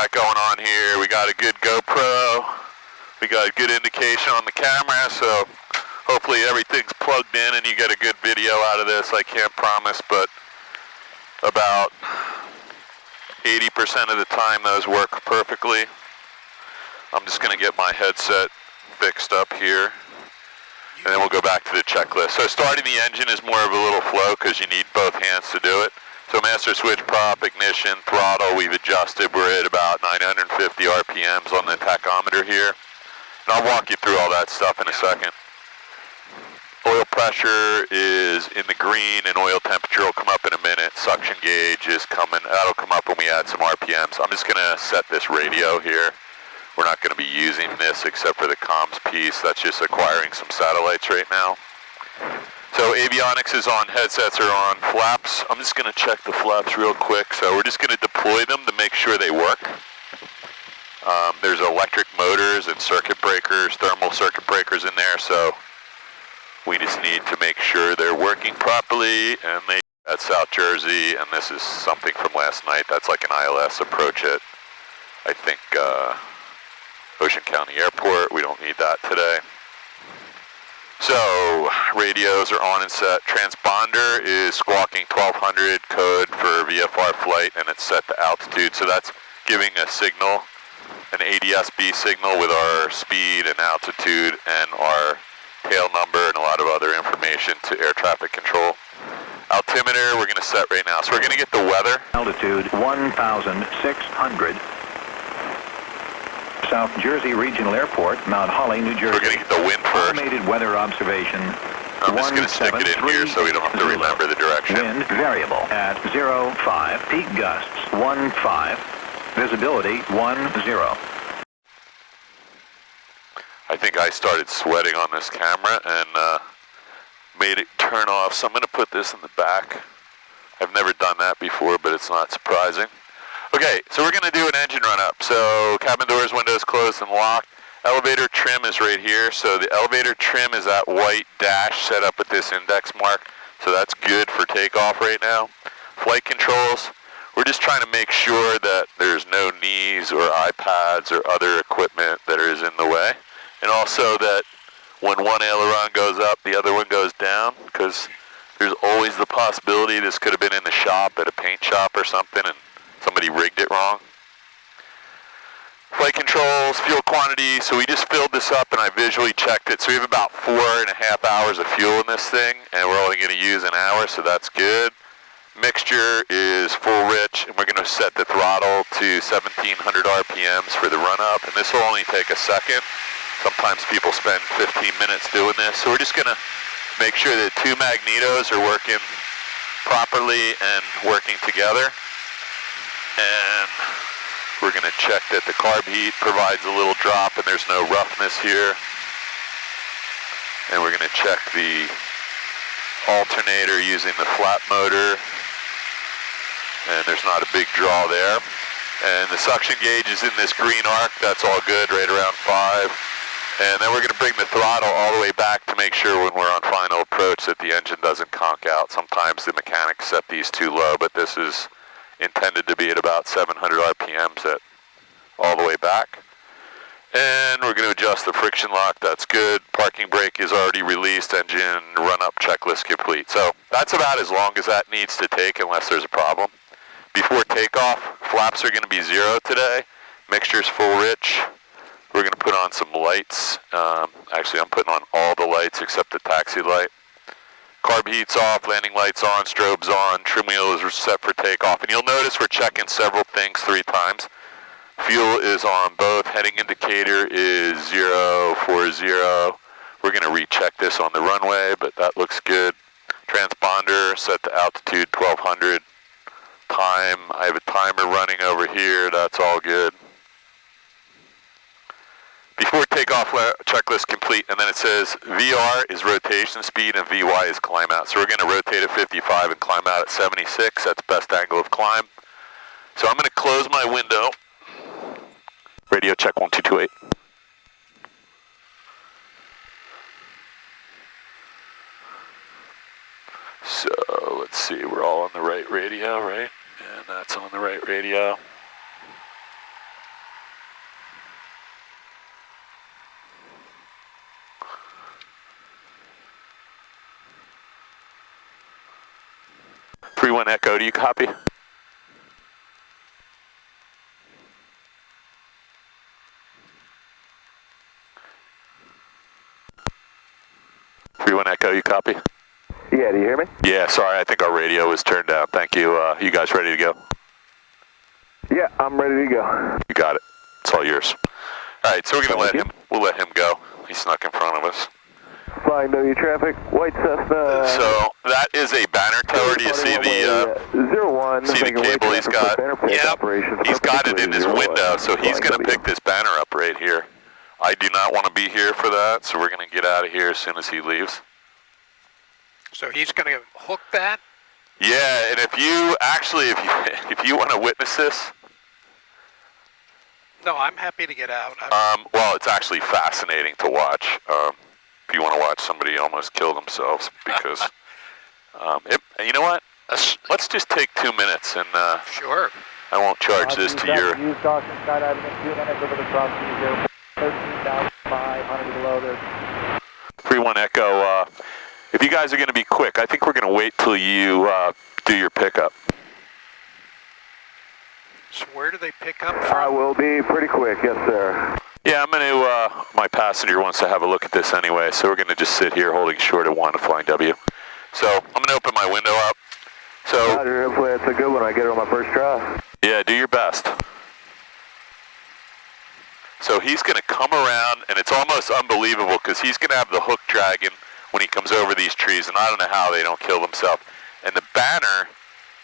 got going on here. We got a good GoPro. We got a good indication on the camera, so hopefully everything's plugged in and you get a good video out of this. I can't promise, but about 80% of the time those work perfectly. I'm just going to get my headset fixed up here, and then we'll go back to the checklist. So starting the engine is more of a little flow because you need both hands to do it. So master switch, prop, ignition, throttle, we've adjusted. We're at about 950 RPMs on the tachometer here. And I'll walk you through all that stuff in a second. Oil pressure is in the green and oil temperature will come up in a minute. Suction gauge is coming, that'll come up when we add some RPMs. I'm just gonna set this radio here. We're not gonna be using this except for the comms piece. That's just acquiring some satellites right now. So avionics is on, headsets are on, flaps. I'm just gonna check the flaps real quick. So we're just gonna deploy them to make sure they work. There's electric motors and circuit breakers, thermal circuit breakers in there, so we just need to make sure they're working properly. And that's South Jersey, and this is something from last night. That's like an ILS approach at, I think, Ocean County Airport. We don't need that today. So radios are on and set. Transponder is squawking 1200 code for VFR flight, and it's set to altitude. So that's giving a signal, an ADS-B signal with our speed and altitude and our tail number and a lot of other information to air traffic control. Altimeter we're going to set right now. So we're going to get the weather. Altitude 1,600. South Jersey Regional Airport, Mount Holly, New Jersey. We're going to get the wind first. Automated weather observation. I'm just going to stick it in here so we don't have to remember the direction. Wind variable at 0.5. Peak gusts 1.5. Visibility 1.0. I think I started sweating on this camera and made it turn off. So I'm going to put this in the back. I've never done that before, but it's not surprising. Okay, so we're going to do an engine run-up. So cabin doors, windows closed and locked. Elevator trim is right here. So the elevator trim is that white dash set up with this index mark. So that's good for takeoff right now. Flight controls, we're just trying to make sure that there's no knees or iPads or other equipment that is in the way. And also that when one aileron goes up, the other one goes down, because there's always the possibility this could have been in the shop at a paint shop or something and somebody rigged it wrong. Flight controls, fuel quantity, so we just filled this up and I visually checked it. So we have about 4.5 hours of fuel in this thing, and we're only going to use an hour, so that's good. Mixture is full rich, and we're going to set the throttle to 1,700 RPMs for the run-up, and this will only take a second. Sometimes people spend 15 minutes doing this, so we're just going to make sure that two magnetos are working properly and working together. And we're going to check that the carb heat provides a little drop and there's no roughness here. And we're going to check the alternator using the flat motor. And there's not a big draw there. And the suction gauge is in this green arc. That's all good, right around 5. And then we're going to bring the throttle all the way back to make sure when we're on final approach that the engine doesn't conk out. Sometimes the mechanics set these too low, but this is intended to be at about 700 RPMs at all the way back. And we're going to adjust the friction lock. That's good. Parking brake is already released. Engine run-up checklist complete. So that's about as long as that needs to take unless there's a problem. Before takeoff, flaps are going to be 0 today. Mixture's full rich. We're going to put on some lights. Actually, I'm putting on all the lights except the taxi light. Carb heat's off, landing lights on, strobes on, trim wheel is set for takeoff. And you'll notice we're checking several things 3 times. Fuel is on both. Heading indicator is 040. We're going to recheck this on the runway, but that looks good. Transponder set to altitude 1200. Time, I have a timer running over here. That's all good. Before takeoff, checklist complete, and then it says VR is rotation speed and VY is climb out. So we're going to rotate at 55 and climb out at 76. That's best angle of climb. So I'm going to close my window. Radio check 1228. So let's see, we're all on the right radio, right? And that's on the right radio. 31 Echo, do you copy? Echo, you copy? Yeah, do you hear me? Yeah, sorry, I think our radio was turned down. Thank you. You guys ready to go? Yeah, I'm ready to go. You got it. It's all yours. All right, so we're gonna we'll let him go. He snuck in front of us. Flying W traffic, white Cessna. So that is a banner tower. Do you see the 01? See the cable he's got? Yeah, he's got it in his window, so he's gonna pick this banner up right here. I do not want to be here for that, so we're gonna get out of here as soon as he leaves. So he's going to hook that? Yeah, and if you want to witness this. No, I'm happy to get out. Well, it's actually fascinating to watch. If you want to watch somebody almost kill themselves, because you know what? Let's just take 2 minutes, and sure. I won't charge this to your. Use caution skydiving in 2 minutes over the cross seas, 13,500 below there. 31 Echo. If you guys are going to be quick, I think we're going to wait till you do your pickup. So where do they pick up from? I will be pretty quick, yes sir. Yeah, I'm going to, my passenger wants to have a look at this anyway, so we're going to just sit here holding short at 1 flying W. So I'm going to open my window up. So Roger, hopefully it's a good one. I get it on my first try. Yeah, do your best. So he's going to come around, and it's almost unbelievable because he's going to have the hook dragging when he comes over these trees, and I don't know how they don't kill themselves. And the banner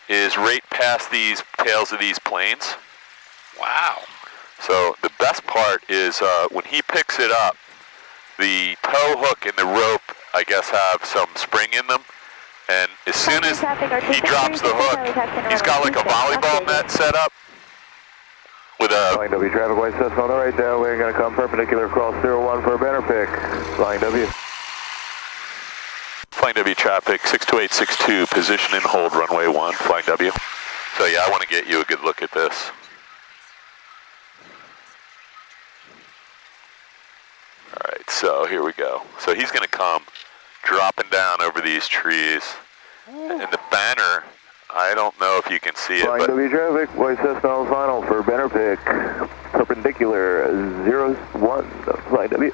is right past these tails of these planes. Wow. So the best part is when he picks it up, the tow hook and the rope, I guess, have some spring in them. And as soon as he drops the hook, he's got like a volleyball net set up with a... Flying W traffic, white Cessna on the right now. We're going to come perpendicular across 01 for a banner pick. Flying W. Flying W traffic, 62862, position and hold, runway 1, flying W. So yeah, I want to get you a good look at this. All right, so here we go. So he's going to come dropping down over these trees. And the banner, I don't know if you can see it, Flying but... W traffic, white Cessna on final for banner pick. Perpendicular 01, flying W.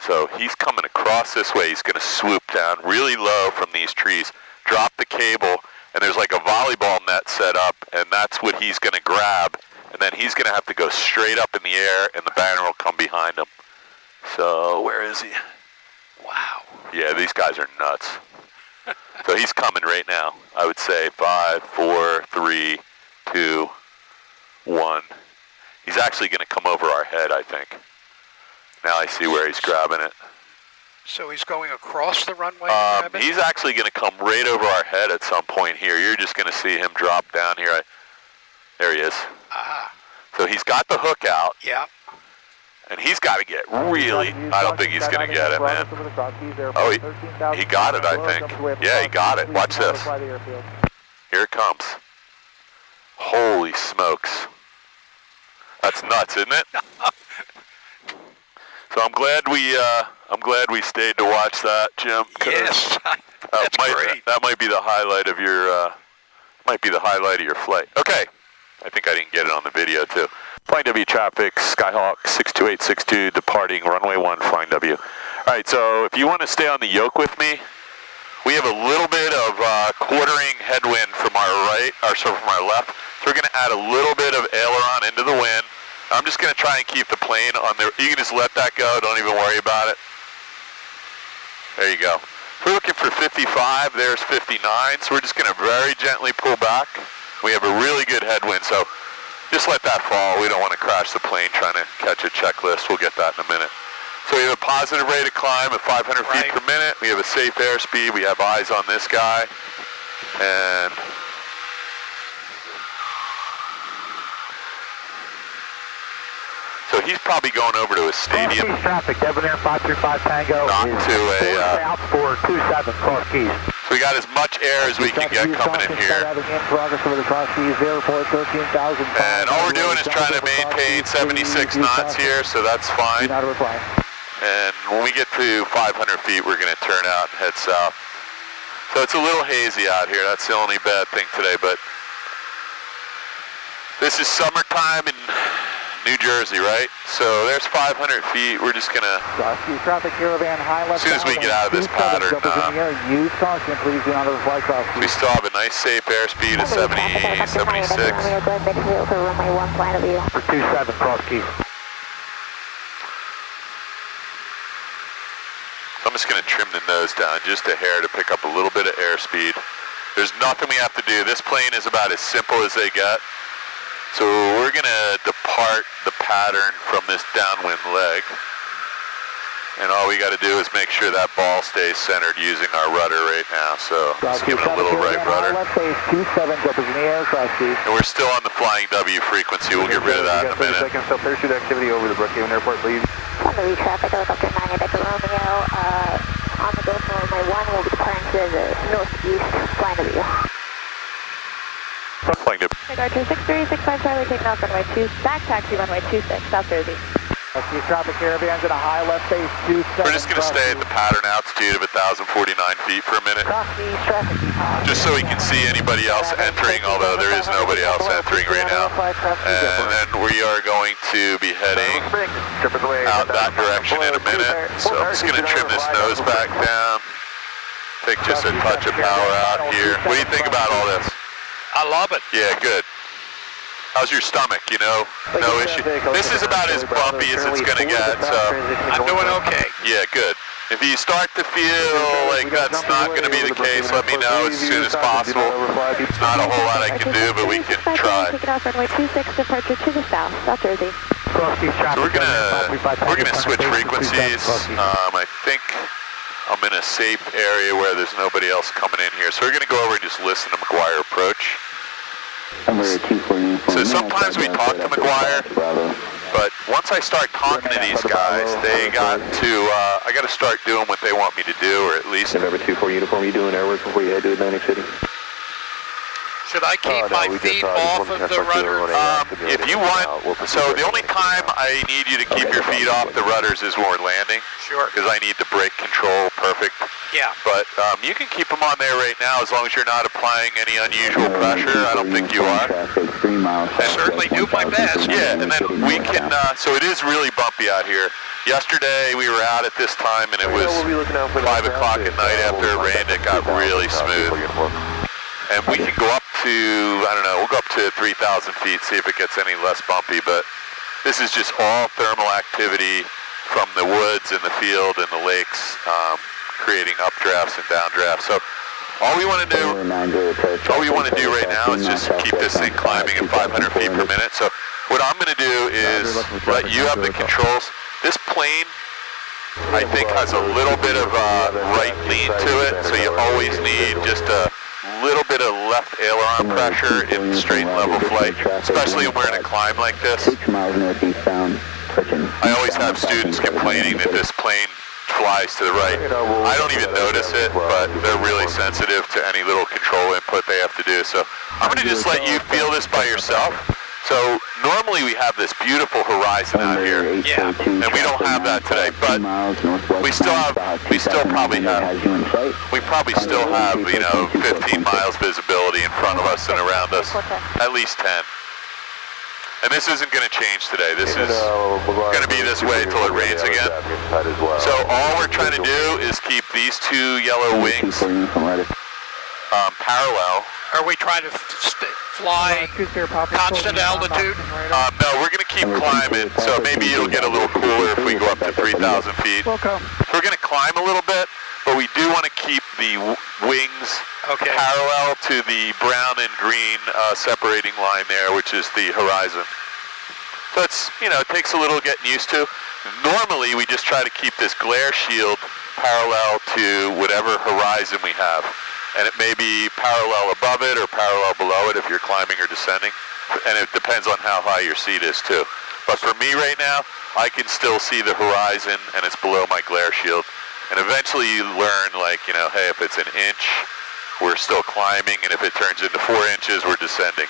So he's coming across this way. He's going to swoop down really low from these trees, drop the cable, and there's like a volleyball net set up, and that's what he's going to grab. And then he's going to have to go straight up in the air, and the banner will come behind him. So where is he? Wow. Yeah, these guys are nuts. So he's coming right now. I would say 5, 4, 3, 2, 1. He's actually going to come over our head, I think. Now I see where he's grabbing it. So he's going across the runway to grab it? He's actually going to come right over our head at some point here. You're just going to see him drop down here. There he is. Ah. So he's got the hook out. Yeah. And he's got to get really, I don't think he's going to get it, man. Oh, he got it, I think. Yeah, he got it. Watch this. Here it comes. Holy smokes. That's nuts, isn't it? So I'm glad we stayed to watch that, Jim. Yes, that's great. That might be the highlight of your flight. Okay, I think I didn't get it on the video too. Flying W traffic, Skyhawk 62862, departing runway 1, flying W. All right, so if you want to stay on the yoke with me, we have a little bit of quartering headwind from our right, or so from our left. So we're going to add a little bit of aileron into the wind. I'm just going to try and keep the plane on there. You can just let that go. Don't even worry about it. There you go. We're looking for 55. There's 59. So we're just going to very gently pull back. We have a really good headwind, so just let that fall. We don't want to crash the plane trying to catch a checklist. We'll get that in a minute. So we have a positive rate of climb at 500 feet per minute. We have a safe airspeed. We have eyes on this guy. And... so he's probably going over to a stadium. Cross Keys traffic, Debonair 535 Tango Not is to a, out for 27 Cross Keys. So we got as much air as we can get coming in here. In progress over the Cross Keys, airport 13,000. And all we're doing is trying to maintain 76 knots here, so that's fine. Not a reply. And when we get to 500 feet, we're going to turn out and head south. So it's a little hazy out here. That's the only bad thing today, but this is summertime in New Jersey, right? So there's 500 feet. We're just gonna, Traffic caravan, high left. as soon as we get out of this pattern, use caution, please do not overfly cross. we still have a nice safe airspeed of 70, 76. Runway 1, flying of you. For 27, cross key. I'm just gonna trim the nose down just a hair to pick up a little bit of airspeed. There's nothing we have to do. This plane is about as simple as they get. So we're gonna depart the pattern from this downwind leg. And all we gotta do is make sure that ball stays centered using our rudder right now. So just giving a little right rudder. Left base, 27, jumpers in the air, cross key. And we're still on the flying W frequency. We'll get rid of that in a minute. Seconds till parachute activity over the Brookhaven Airport, please. On the traffic, helicopter 9 Echo Romeo, on the go for runway 1, we'll be departing to the northeast, flying of you. Flying W. Archer 6365 Charlie, taking off runway 2, back taxi runway 26, South Jersey. Traffic caravans at a high left base, 27. We're just gonna stay at the pattern altitude of 1,049 feet for a minute. Just so we can see anybody else entering, although there is nobody else entering right now. And then we are going to be heading out that direction in a minute. So I'm just gonna trim this nose back down. Take just a touch of power out here. What do you think about all this? I love it. Yeah, good. How's your stomach, you know? No issue. This is about as bumpy as it's gonna get, so. I'm doing okay. Yeah, good. If you start to feel like that's not gonna be the case, let me know as soon as possible. There's not a whole lot I can do, but we can try. Taking off runway 26, departure to the south, South Jersey. So we're gonna switch frequencies. I think I'm in a safe area where there's nobody else coming in here. So we're gonna go over and just listen to McGuire approach. So sometimes we talk to McGuire, but once I start talking to these guys, I got to start doing what they want me to do, or at least. November 24 uniform, you doing airwork before you head to Atlantic City? Should I keep my feet off of the rudder? If you want, so the only time I need you to keep your feet off the rudders is when we're landing. Sure. Because I need the brake control perfect. Yeah. But you can keep them on there right now as long as you're not applying any unusual pressure. I don't think you are. I certainly do my best. Yeah, and then we can, so it is really bumpy out here. Yesterday we were out at this time and it was 5 o'clock at night after it rained. It got really smooth. And we can go up to, I don't know, we'll go up to 3,000 feet, see if it gets any less bumpy, but this is just all thermal activity from the woods and the field and the lakes, creating updrafts and downdrafts. So all we want to do right now is just keep this thing climbing at 500 feet per minute. So what I'm going to do is let you have the controls. This plane, I think, has a little bit of right lean to it, so you always need just a little bit of left aileron pressure in straight level flight, especially when we're in a climb like this. 6 miles northeastbound, touching. I always have students complaining that this plane flies to the right. I don't even notice it, but they're really sensitive to any little control input they have to do. So I'm going to just let you feel this by yourself. So normally we have this beautiful horizon out here, Yeah. and we don't have that today, but we probably still have, you know, 15 miles visibility in front of us and around us, at least 10. And this isn't going to change today. This is going to be this way until it rains again. So all we're trying to do is keep these two yellow wings parallel. Are we trying to fly constant altitude? No, we're going to keep climbing, so maybe it'll get a little cooler if we go up to 3,000 feet. We're going to climb a little bit, but we do want to keep the wings parallel to the brown and green separating line there, which is the horizon. So it's, you know, it takes a little getting used to. Normally, we just try to keep this glare shield parallel to whatever horizon we have. And it may be parallel above it or parallel below it if you're climbing or descending. And it depends on how high your seat is too. But for me right now, I can still see the horizon and it's below my glare shield. And eventually you learn, like, you know, hey, if it's an inch, we're still climbing, and if it turns into 4 inches, we're descending.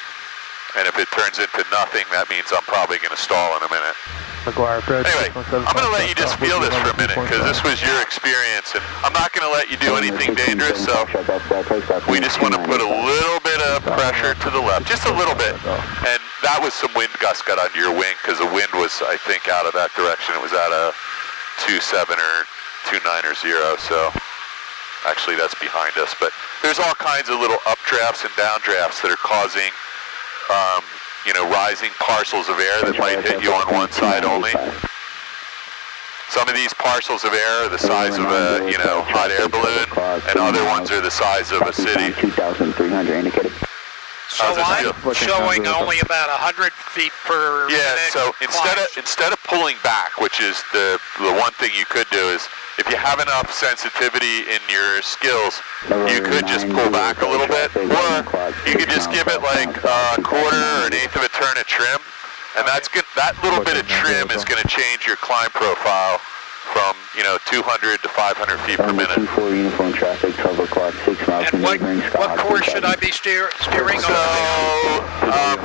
And if it turns into nothing, that means I'm probably going to stall in a minute. Anyway, I'm going to let you just feel this for a minute because this was your experience, and I'm not going to let you do anything dangerous, so we just want to put a little bit of pressure to the left, just a little bit, and that was some wind gust got under your wing because the wind was, I think, out of that direction. It was at a 2.7 or 2.9 or 0, so actually that's behind us, but there's all kinds of little updrafts and downdrafts that are causing you know, rising parcels of air that might hit you on one side only. Some of these parcels of air are the size of a, you know, hot air balloon, and other ones are the size of a city. 2,300 indicated. So I'm showing only about 100 feet per minute. Yeah, so instead of pulling back, which is the one thing you could do is, if you have enough sensitivity in your skills, you could just pull back a little bit, or you could just give it like a quarter or an eighth of a turn of trim, and that's good. That little bit of trim is going to change your climb profile from, you know, 200 to 500 feet per minute. Uniform traffic, 12 o'clock, 6 miles And what course should I be steering on?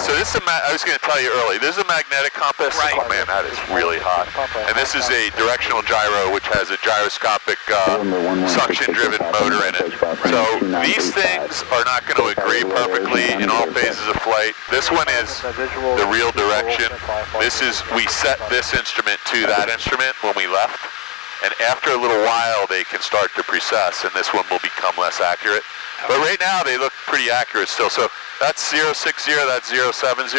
So this is I was going to tell you early, this is a magnetic compass. Right. Oh man, that is really hot. And this is a directional gyro, which has a gyroscopic suction-driven motor in it. So these things are not going to agree perfectly in all phases of flight. This one is the real direction. This is, we set this instrument to that instrument when we left. And after a little while, they can start to precess, and this one will become less accurate. But right now, they look pretty accurate still. So that's 060, that's 070.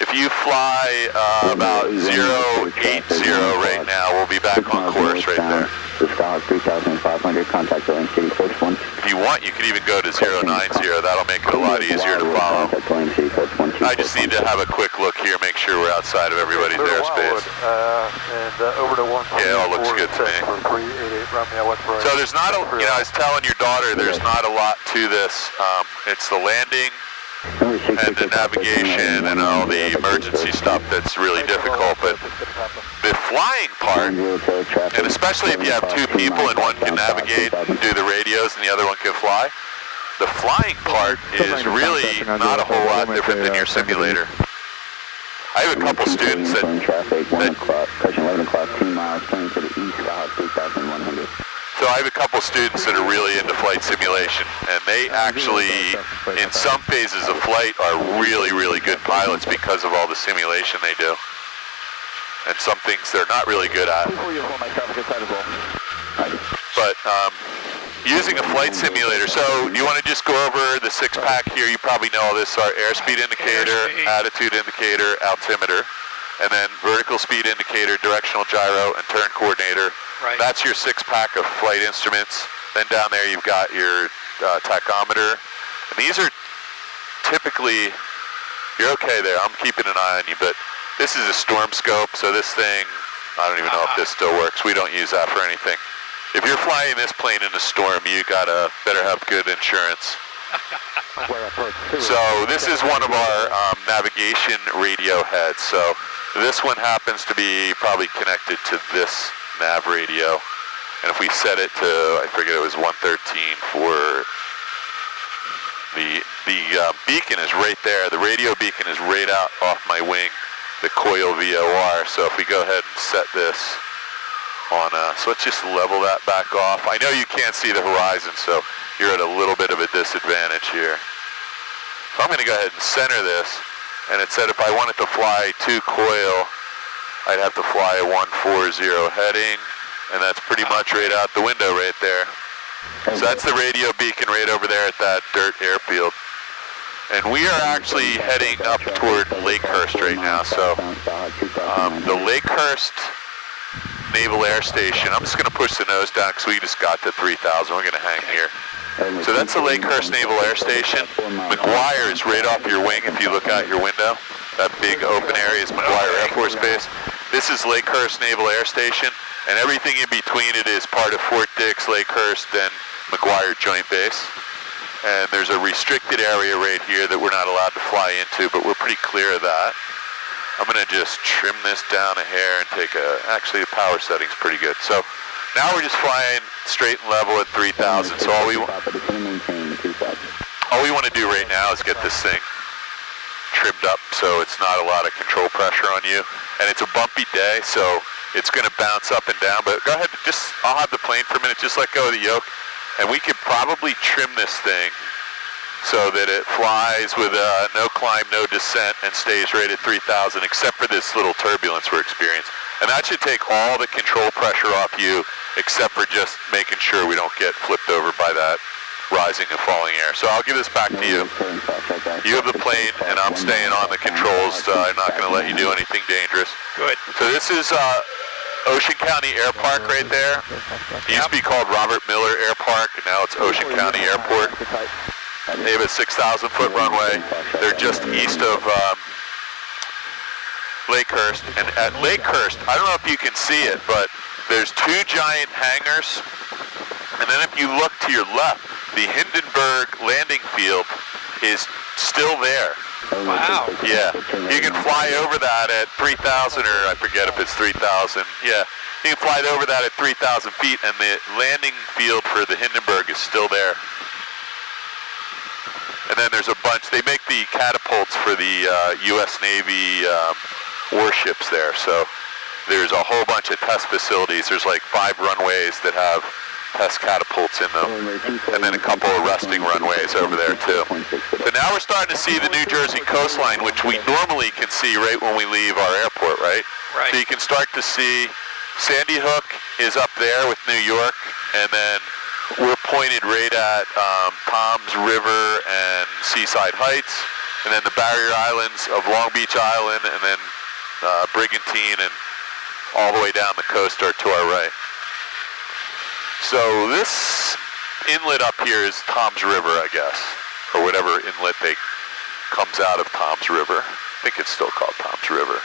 If you fly about 080 right now, we'll be back on course right there. The Skyhawk 3,500, contact Atlantic City, course 1. If you want, you could even go to 090. That'll make it a lot easier to follow. I just need to have a quick look here, make sure we're outside of everybody's airspace. Over to 1. Yeah, it all looks good to me. So there's not a, you know, I was telling your daughter, there's not a lot to this. It's the landing and the navigation and all the emergency stuff that's really difficult, but the flying part, and especially if you have two people and one can navigate and do the radios and the other one can fly, the flying part is really not a whole lot different than your simulator. I have a couple students that 11 o'clock, 2 miles, turning to the east, Skyhawk 3,100. So I have a couple students that are really into flight simulation, and they actually, in some phases of flight, are really, really good pilots because of all the simulation they do. And some things they're not really good at. But using a flight simulator, so you want to just go over the 6-pack here. You probably know all this, our airspeed indicator, attitude indicator, altimeter, and then vertical speed indicator, directional gyro, and turn coordinator. Right. That's your 6-pack of flight instruments. Then down there you've got your tachometer. And these are typically, you're okay there, I'm keeping an eye on you, but this is a storm scope, so this thing, I don't even know if this still works. We don't use that for anything. If you're flying this plane in a storm, you better have good insurance. So this is one of our navigation radio heads. So this one happens to be probably connected to this nav radio. And if we set it to, I forget it was 113 for the beacon is right there. The radio beacon is right out off my wing, the coil VOR. So if we go ahead and set this on, so let's just level that back off. I know you can't see the horizon, so you're at a little bit of a disadvantage here. So I'm going to go ahead and center this, and it said if I wanted to fly 2 coil, I'd have to fly a 140 heading, and that's pretty much right out the window right there. So that's the radio beacon right over there at that dirt airfield. And we are actually heading up toward Lakehurst right now. So the Lakehurst Naval Air Station, I'm just going to push the nose down because we just got to 3,000. We're going to hang here. So that's the Lakehurst Naval Air Station. McGuire is right off your wing if you look out your window. That big open area is McGuire Air Force Base. This is Lakehurst Naval Air Station, and everything in between it is part of Fort Dix, Lakehurst, and McGuire Joint Base. And there's a restricted area right here that we're not allowed to fly into, but we're pretty clear of that. I'm going to just trim this down a hair and take actually the power setting's pretty good. So now we're just flying straight and level at 3,000. So all we want to do right now is get this thing trimmed up so it's not a lot of control pressure on you. And it's a bumpy day, so it's going to bounce up and down. But go ahead, I'll have the plane for a minute, just let go of the yoke. And we could probably trim this thing so that it flies with no climb, no descent, and stays right at 3,000, except for this little turbulence we're experiencing. And that should take all the control pressure off you, except for just making sure we don't get flipped over by that rising and falling air. So I'll give this back to you. You have the plane, and I'm staying on the controls. I'm not going to let you do anything dangerous. Good. So this is Ocean County Air Park right there. It used to be called Robert Miller Air Park, and now it's Ocean County Airport. They have a 6,000-foot runway. They're just east of Lakehurst. And at Lakehurst, I don't know if you can see it, but there's two giant hangars. And then if you look to your left, the Hindenburg landing field is still there. Wow. Yeah. You can fly over that at 3,000, or I forget if it's 3,000. Yeah. You can fly over that at 3,000 feet, and the landing field for the Hindenburg is still there. And then there's a bunch. They make the catapults for the U.S. Navy warships there. So there's a whole bunch of test facilities. There's like 5 runways that have test catapults in them, and then a couple of resting runways over there too. So now we're starting to see the New Jersey coastline, which we normally can see right when we leave our airport, right? Right. So you can start to see Sandy Hook is up there with New York, and then we're pointed right at Tom's River and Seaside Heights, and then the barrier islands of Long Beach Island, and then Brigantine, and all the way down the coast are to our right. So this inlet up here is Tom's River, I guess, or whatever inlet comes out of Tom's River. I think it's still called Tom's River.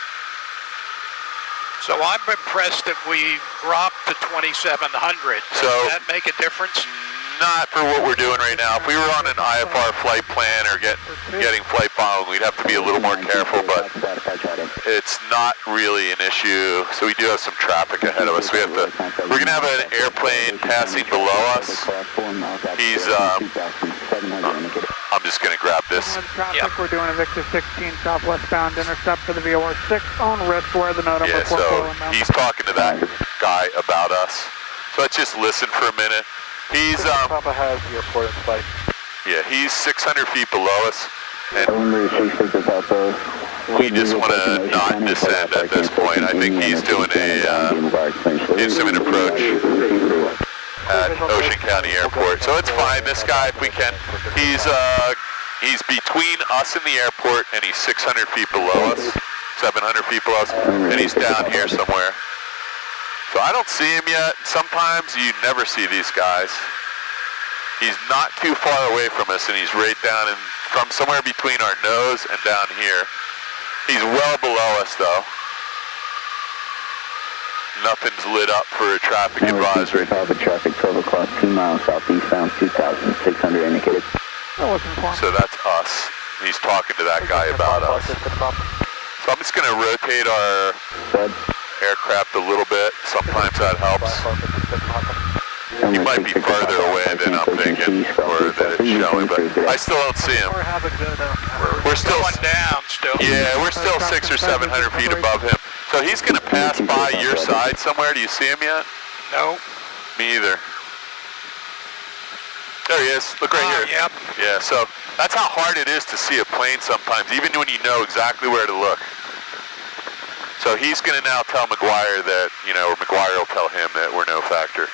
So I'm impressed that we dropped to 2,700. Does that make a difference? Not for what we're doing right now. If we were on an IFR flight plan or getting flight following, we'd have to be a little more careful, but it's not really an issue. So we do have some traffic ahead of us. We're going to have an airplane passing below us. He's, I'm just going to grab this. Traffic, we're doing a Victor 16 southwestbound intercept for the VOR-6 on risk where the note Yeah, so he's talking to that guy about us. So let's just listen for a minute. He's Papa has the airport in sight. Yeah, he's 600 feet below us, and we just want to not descend at this point. I think he's doing a instrument approach at Ocean County Airport, so it's fine. This guy, if we can, he's between us and the airport, and he's 600 feet below us, 700 feet below us, and he's down here somewhere. So I don't see him yet. Sometimes you never see these guys. He's not too far away from us, and he's right down from somewhere between our nose and down here. He's well below us, though. Nothing's lit up for a traffic advisory. Traffic 12 o'clock, 2 miles southeast bound, 2,600 indicated. So that's us. He's talking to that guy about us. So I'm just going to rotate our aircraft a little bit. Sometimes that helps. He might be farther away than I'm thinking, or that it's showing, but I still don't see him. We're still going down still. Yeah, we're still 600 or 700 feet above him. So he's going to pass by your side somewhere. Do you see him yet? No. Me either. There he is. Look right here. Yep. Yeah, so that's how hard it is to see a plane sometimes, even when you know exactly where to look. So he's going to now tell McGuire that, or McGuire will tell him that we're no factor.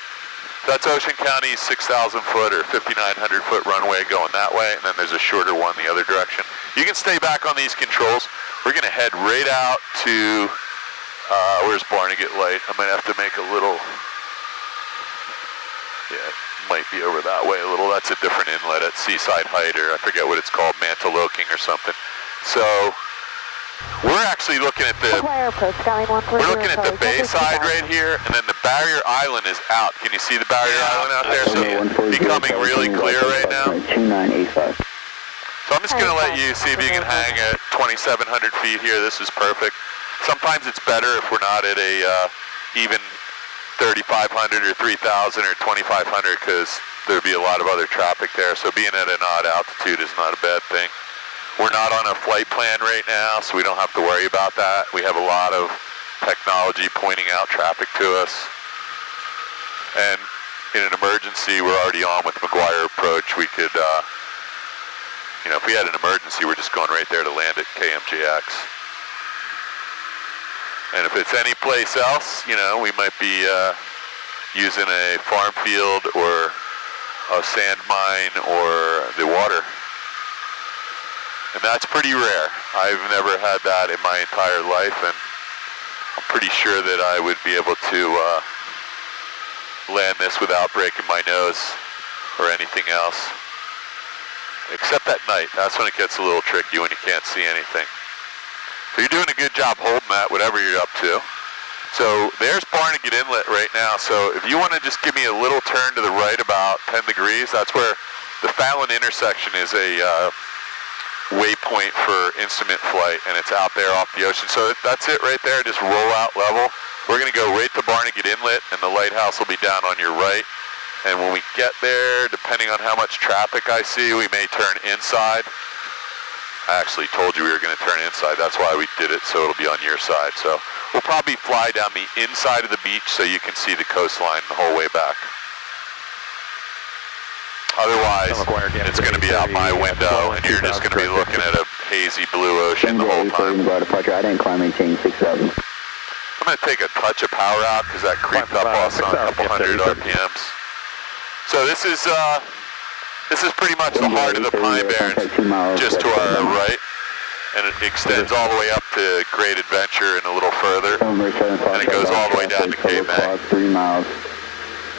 That's Ocean County's 6,000-foot or 5,900-foot runway going that way, and then there's a shorter one the other direction. You can stay back on these controls. We're going to head right out to, where's Barnegat Light? I'm going to have to make a little, yeah, it might be over that way a little. That's a different inlet at Seaside Height, or I forget what it's called, Mantaloking or something. So we're actually looking at the bay side right here, and then the barrier island is out. Can you see the barrier island out there? So it's becoming really clear right now. So I'm just going to let you see if you can hang at 2,700 feet here. This is perfect. Sometimes it's better if we're not at a even 3,500 or 3,000 or 2,500, because there'd be a lot of other traffic there. So being at an odd altitude is not a bad thing. We're not on a flight plan right now, so we don't have to worry about that. We have a lot of technology pointing out traffic to us. And in an emergency, we're already on with McGuire approach. We could, you know, if we had an emergency, we're just going right there to land at KMGX. And if it's any place else, you know, we might be using a farm field or a sand mine or the water. And that's pretty rare. I've never had that in my entire life, and I'm pretty sure that I would be able to land this without breaking my nose or anything else. Except at night. That's when it gets a little tricky, when you can't see anything. So you're doing a good job holding that, whatever you're up to. So there's Barnegat Inlet right now. So if you want to just give me a little turn to the right about 10 degrees, that's where the Fallon intersection is a waypoint for instrument flight, and it's out there off the ocean. So that's it right there, just roll out level. We're going to go right to Barnegat Inlet, and the lighthouse will be down on your right. And when we get there, depending on how much traffic I see, we may turn inside. I actually told you we were going to turn inside. That's why we did it, so it'll be on your side. So we'll probably fly down the inside of the beach so you can see the coastline the whole way back. Otherwise, it's going to be out my window, and you're just going to be looking at a hazy blue ocean the whole time. Departure, I didn't climb maintain 6,000. I'm going to take a touch of power out because that creeped up also on a couple hundred RPMs. So this is pretty much the heart of the Pine Barrens, just to our right, and it extends all the way up to Great Adventure and a little further, and it goes all the way down to Cape May. 3 miles,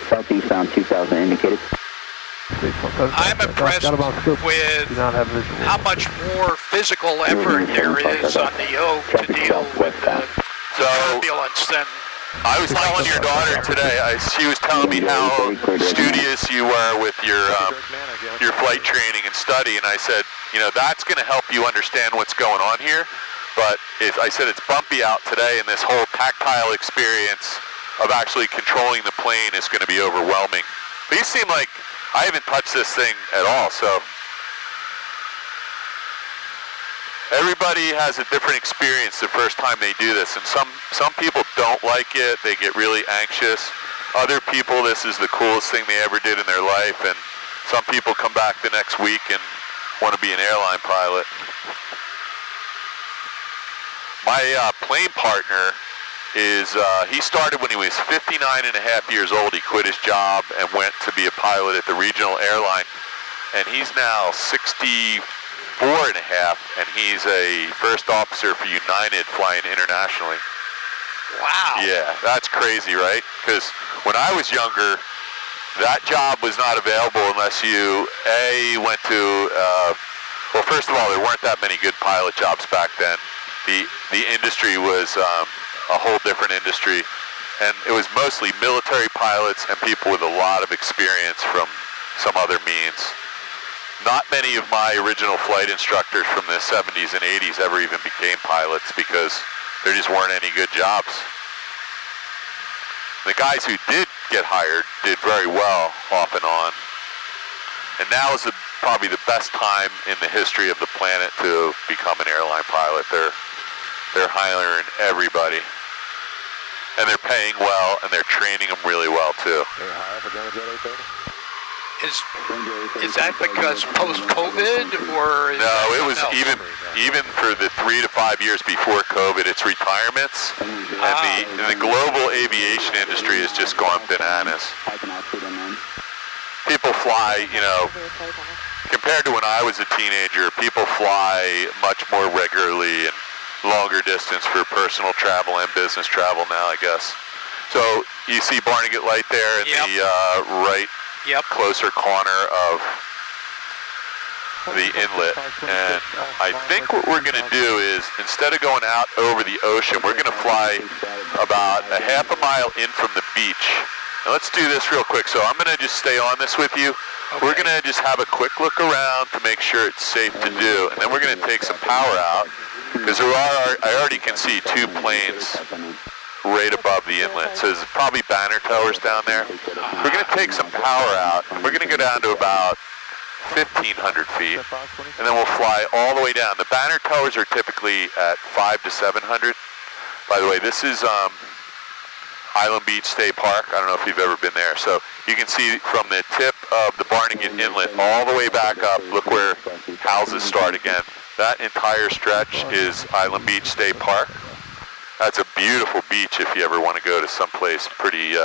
southeast sound 2,000 indicated. I'm impressed with how much more physical effort there is on the yoke to deal with the turbulence than... I was telling your daughter today, she was telling me how studious you were with your flight training and study, and I said, you know, that's going to help you understand what's going on here, but I said it's bumpy out today, and this whole tactile experience of actually controlling the plane is going to be overwhelming. But you seem like I haven't touched this thing at all, so everybody has a different experience the first time they do this, and some people don't like it, they get really anxious. Other people, this is the coolest thing they ever did in their life, and some people come back the next week and want to be an airline pilot. My plane partner is, he started when he was 59 and a half years old. He quit his job and went to be a pilot at the regional airline, and he's now 64 and a half, and he's a first officer for United flying internationally. Wow. Yeah, that's crazy, right? Because when I was younger, that job was not available unless you, went to, well, first of all, there weren't that many good pilot jobs back then. The industry was a whole different industry, and it was mostly military pilots and people with a lot of experience from some other means. Not many of my original flight instructors from the 70s and 80s ever even became pilots because there just weren't any good jobs. The guys who did get hired did very well off and on, and now is probably the best time in the history of the planet to become an airline pilot. They're hiring everybody, and they're paying well, and they're training them really well too. Is that because post-COVID, or? No, it was even for the 3 to 5 years before COVID, it's retirements, and the global aviation industry has just gone bananas. People fly, you know, compared to when I was a teenager, people fly much more regularly and longer distance for personal travel and business travel now, I guess. So you see Barnegat Light there in the right closer corner of the inlet, and I think what we're going to do is, instead of going out over the ocean, we're going to fly about a half a mile in from the beach. Now let's do this real quick. So I'm going to just stay on this with you. Okay. We're going to just have a quick look around to make sure it's safe to do, and then we're going to take some power out, because I already can see 2 planes right above the inlet. So there's probably banner towers down there. We're going to take some power out. We're going to go down to about 1,500 feet, and then we'll fly all the way down. The banner towers are typically at 500 to 700. By the way, this is Island Beach State Park. I don't know if you've ever been there. So you can see from the tip of the Barnegat Inlet all the way back up, look where houses start again. That entire stretch is Island Beach State Park. That's a beautiful beach if you ever want to go to someplace pretty,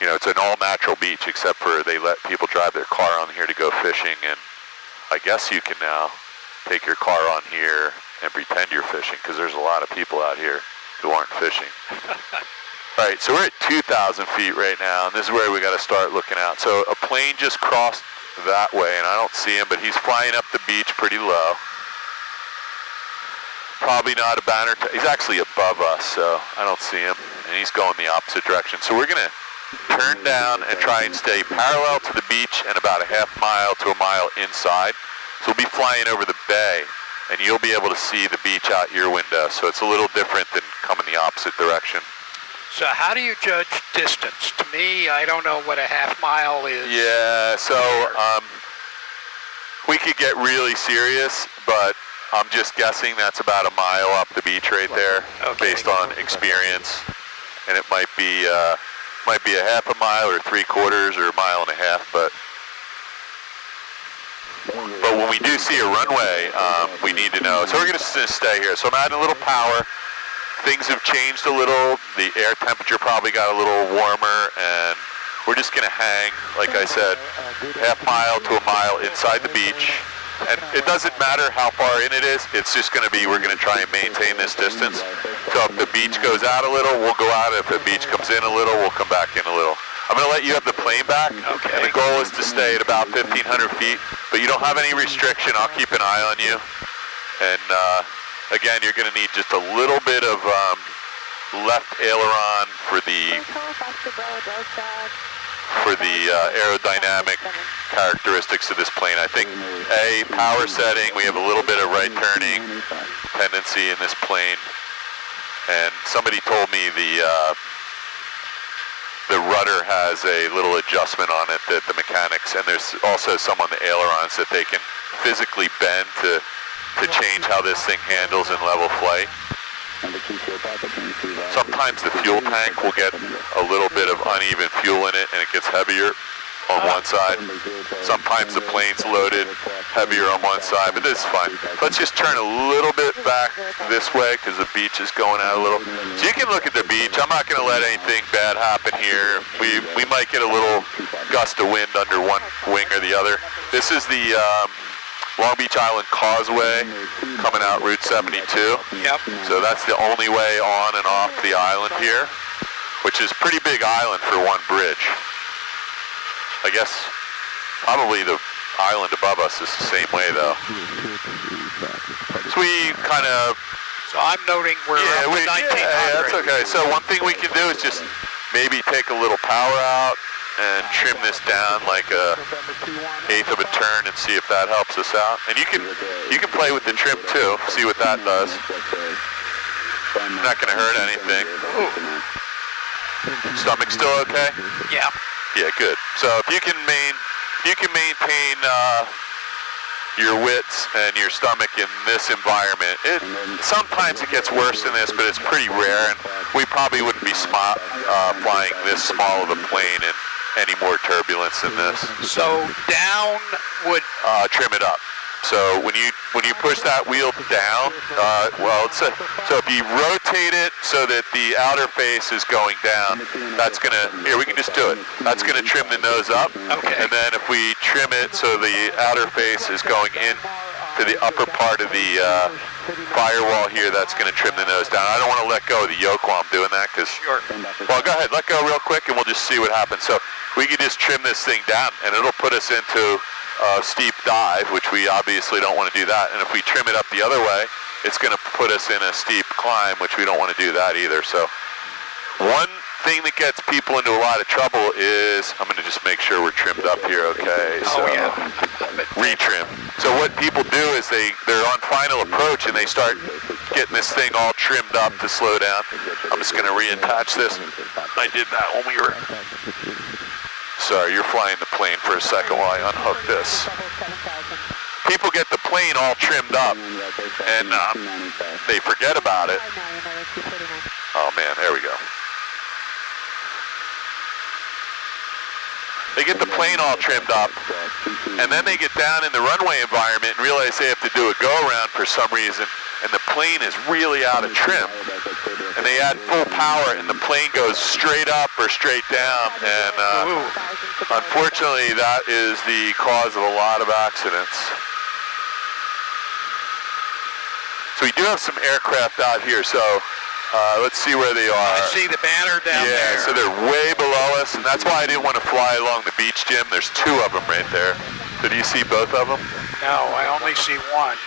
you know, it's an all-natural beach except for they let people drive their car on here to go fishing, and I guess you can now take your car on here and pretend you're fishing because there's a lot of people out here who aren't fishing. All right, so we're at 2,000 feet right now, and this is where we got to start looking out. So a plane just crossed that way, and I don't see him, but he's flying up the beach pretty low. Probably not a banner. He's actually above us, so I don't see him, and he's going the opposite direction. So we're going to turn down and try and stay parallel to the beach and about a half mile to a mile inside. So we'll be flying over the bay, and you'll be able to see the beach out your window. So it's a little different than coming the opposite direction. So how do you judge distance? To me, I don't know what a half mile is. Yeah, so we could get really serious, but I'm just guessing that's about a mile up the beach right there, based on experience. And it might be a half a mile or 3/4 or a mile and a half, but when we do see a runway, we need to know. So we're going to stay here. So I'm adding a little power. Things have changed a little. The air temperature probably got a little warmer, and we're just going to hang, like I said, half mile to a mile inside the beach. And it doesn't matter how far in it is. It's just going to be, we're going to try and maintain this distance. So if the beach goes out a little, we'll go out. If the beach comes in a little, we'll come back in a little. I'm going to let you have the plane back. Okay. And the goal is to stay at about 1,500 feet, but you don't have any restriction. I'll keep an eye on you. And again, you're going to need just a little bit of left aileron for the aerodynamic characteristics of this plane. I think power setting, we have a little bit of right turning tendency in this plane, and somebody told me the rudder has a little adjustment on it that the mechanics, and there's also some on the ailerons that they can physically bend to change how this thing handles in level flight. Sometimes the fuel tank will get a little bit of uneven fuel in it and it gets heavier on one side. Sometimes the plane's loaded heavier on one side, but this is fine. Let's just turn a little bit back this way because the beach is going out a little. So you can look at the beach. I'm not going to let anything bad happen here. We might get a little gust of wind under one wing or the other. This is the Long Beach Island Causeway coming out Route 72. Yep. So that's the only way on and off the island here, which is a pretty big island for one bridge. I guess probably the island above us is the same way though. So we kind of... So I'm noting we're up to 1900. Yeah, that's okay. So one thing we can do is just maybe take a little power out and trim this down like a 1/8 of a turn and see if that helps us out. And you can play with the trim too, see what that does. Not going to hurt anything. Ooh. Stomach still okay? Yeah. Yeah, good. So if you can maintain your wits and your stomach in this environment, sometimes it gets worse than this, but it's pretty rare, and we probably wouldn't be flying this small of a plane in any more turbulence than this. So down would trim it up. So when you push that wheel down, so if you rotate it so that the outer face is going down, that's gonna, here we can just do it. That's gonna trim the nose up. Okay. And then if we trim it so the outer face is going in to the upper part of the firewall here, that's gonna trim the nose down. I don't want to let go of the yoke while I'm doing that because, well, go ahead, let go real quick and we'll just see what happens. So we can just trim this thing down and it'll put us into a steep dive, which we obviously don't want to do that. And if we trim it up the other way, it's going to put us in a steep climb, which we don't want to do that either. So one thing that gets people into a lot of trouble is, I'm going to just make sure we're trimmed up here, okay? So retrim. So what people do is they're on final approach and they start getting this thing all trimmed up to slow down. I'm just going to reattach this. I did that when we were... Sorry, you're flying the plane for a second while I unhook this. People get the plane all trimmed up, and they forget about it. Oh man, there we go. They get the plane all trimmed up, and then they get down in the runway environment and realize they have to do a go-around for some reason, and the plane is really out of trim. And they add full power, and the plane goes straight up or straight down, and unfortunately, that is the cause of a lot of accidents. So we do have some aircraft out here, so let's see where they are. I see the banner down there. Yeah, so they're way below us, and that's why I didn't want to fly along the beach, Jim. There's two of them right there. So do you see both of them? No, I only see one.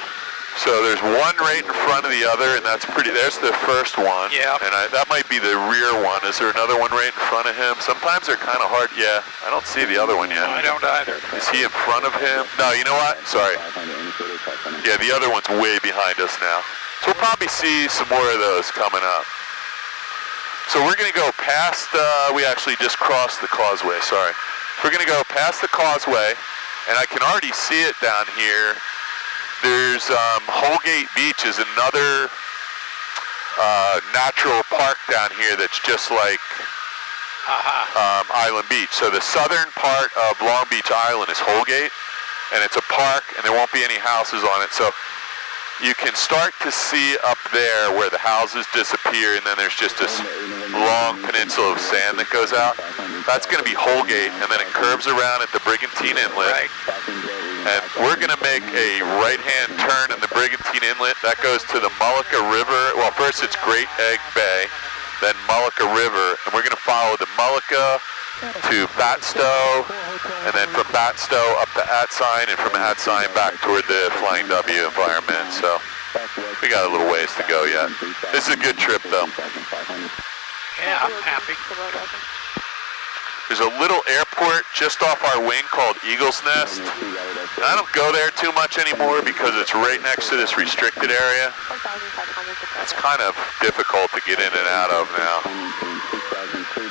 So there's one right in front of the other, and that's pretty, there's the first one. Yeah. And that might be the rear one. Is there another one right in front of him? Sometimes they're kind of hard. Yeah, I don't see the other one yet. I don't either. Is he in front of him? No, you know what? Sorry. Yeah, the other one's way behind us now. So we'll probably see some more of those coming up. So we're going to go past, we actually just crossed the causeway, sorry. We're going to go past the causeway, and I can already see it down here. There's Holgate Beach is another natural park down here that's just like Island Beach. So the southern part of Long Beach Island is Holgate, and it's a park, and there won't be any houses on it. So you can start to see up there where the houses disappear, and then there's just this long peninsula of sand that goes out. That's going to be Holgate, and then it curves around at the Brigantine Inlet. Right. And we're going to make a right-hand turn in the Brigantine Inlet. That goes to the Mullica River. Well, first it's Great Egg Bay, then Mullica River, and we're going to follow the Mullica to Batstow, and then from Batstow up to Atsign, and from Atsign back toward the Flying W environment. So we got a little ways to go yet. This is a good trip, though. Yeah, I'm happy. There's a little airport just off our wing called Eagle's Nest. I don't go there too much anymore because it's right next to this restricted area. It's kind of difficult to get in and out of now.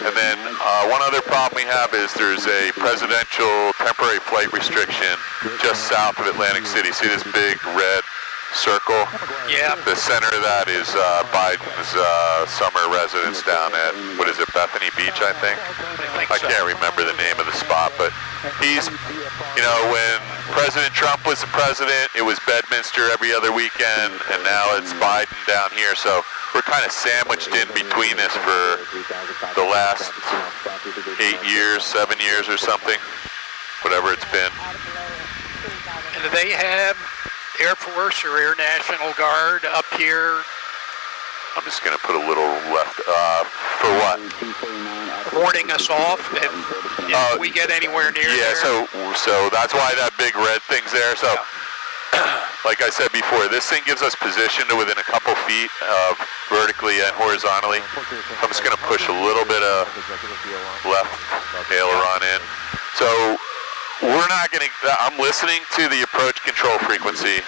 And then one other problem we have is there's a presidential temporary flight restriction just south of Atlantic City. See this big red circle? Yeah. The center of that is Biden's summer residence down at, what is it, Bethany Beach, I think? I can't remember the name of the spot, but he's, you know, when President Trump was the president, it was Bedminster every other weekend, and now it's Biden down here, so we're kind of sandwiched in between this for the last 8 years, 7 years or something, whatever it's been. And do they have Air Force or Air National Guard up here? I'm just going to put a little left, for what? Warning us off if we get anywhere near yeah, there? so that's why that big red thing's there. So, like I said before, this thing gives us position to within a couple feet of vertically and horizontally. I'm just going to push a little bit of left aileron in. So we're not going to, I'm listening to the approach control frequency,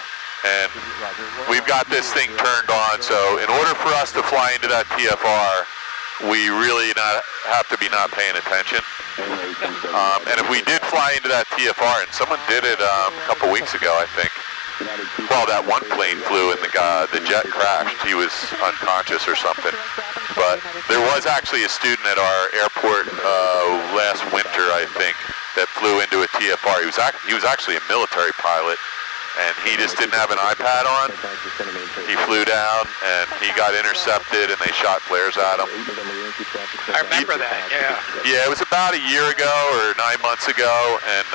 and we've got this thing turned on. So in order for us to fly into that TFR, we really have to be not paying attention. And if we did fly into that TFR, and someone did it a couple weeks ago, I think. Well, that one plane flew and the jet crashed. He was unconscious or something. But there was actually a student at our airport last winter, I think, that flew into a TFR. He was actually a military pilot, and he just didn't have an iPad on. He flew down, and he got intercepted, and they shot flares at him. I remember that, yeah. Yeah, it was about a year ago or 9 months ago, and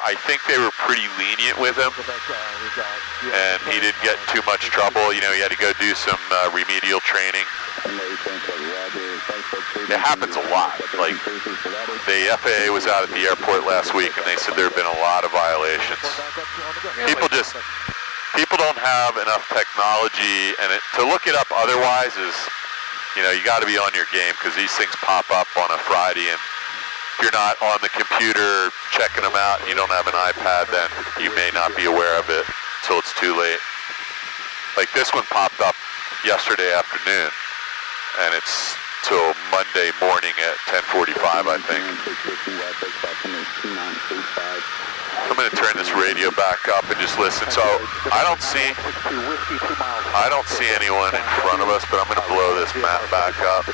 I think they were pretty lenient with him, and he didn't get in too much trouble. You know, he had to go do some remedial training. It happens a lot. Like, the FAA was out at the airport last week, and they said there have been a lot of violations. People don't have enough technology, and to look it up otherwise is, you know, you got to be on your game, because these things pop up on a Friday, and if you're not on the computer checking them out and you don't have an iPad, then you may not be aware of it until it's too late. Like this one popped up yesterday afternoon, and it's till Monday morning at 10:45, I think. I'm going to turn this radio back up and just listen. So I don't see anyone in front of us, but I'm going to blow this map back up.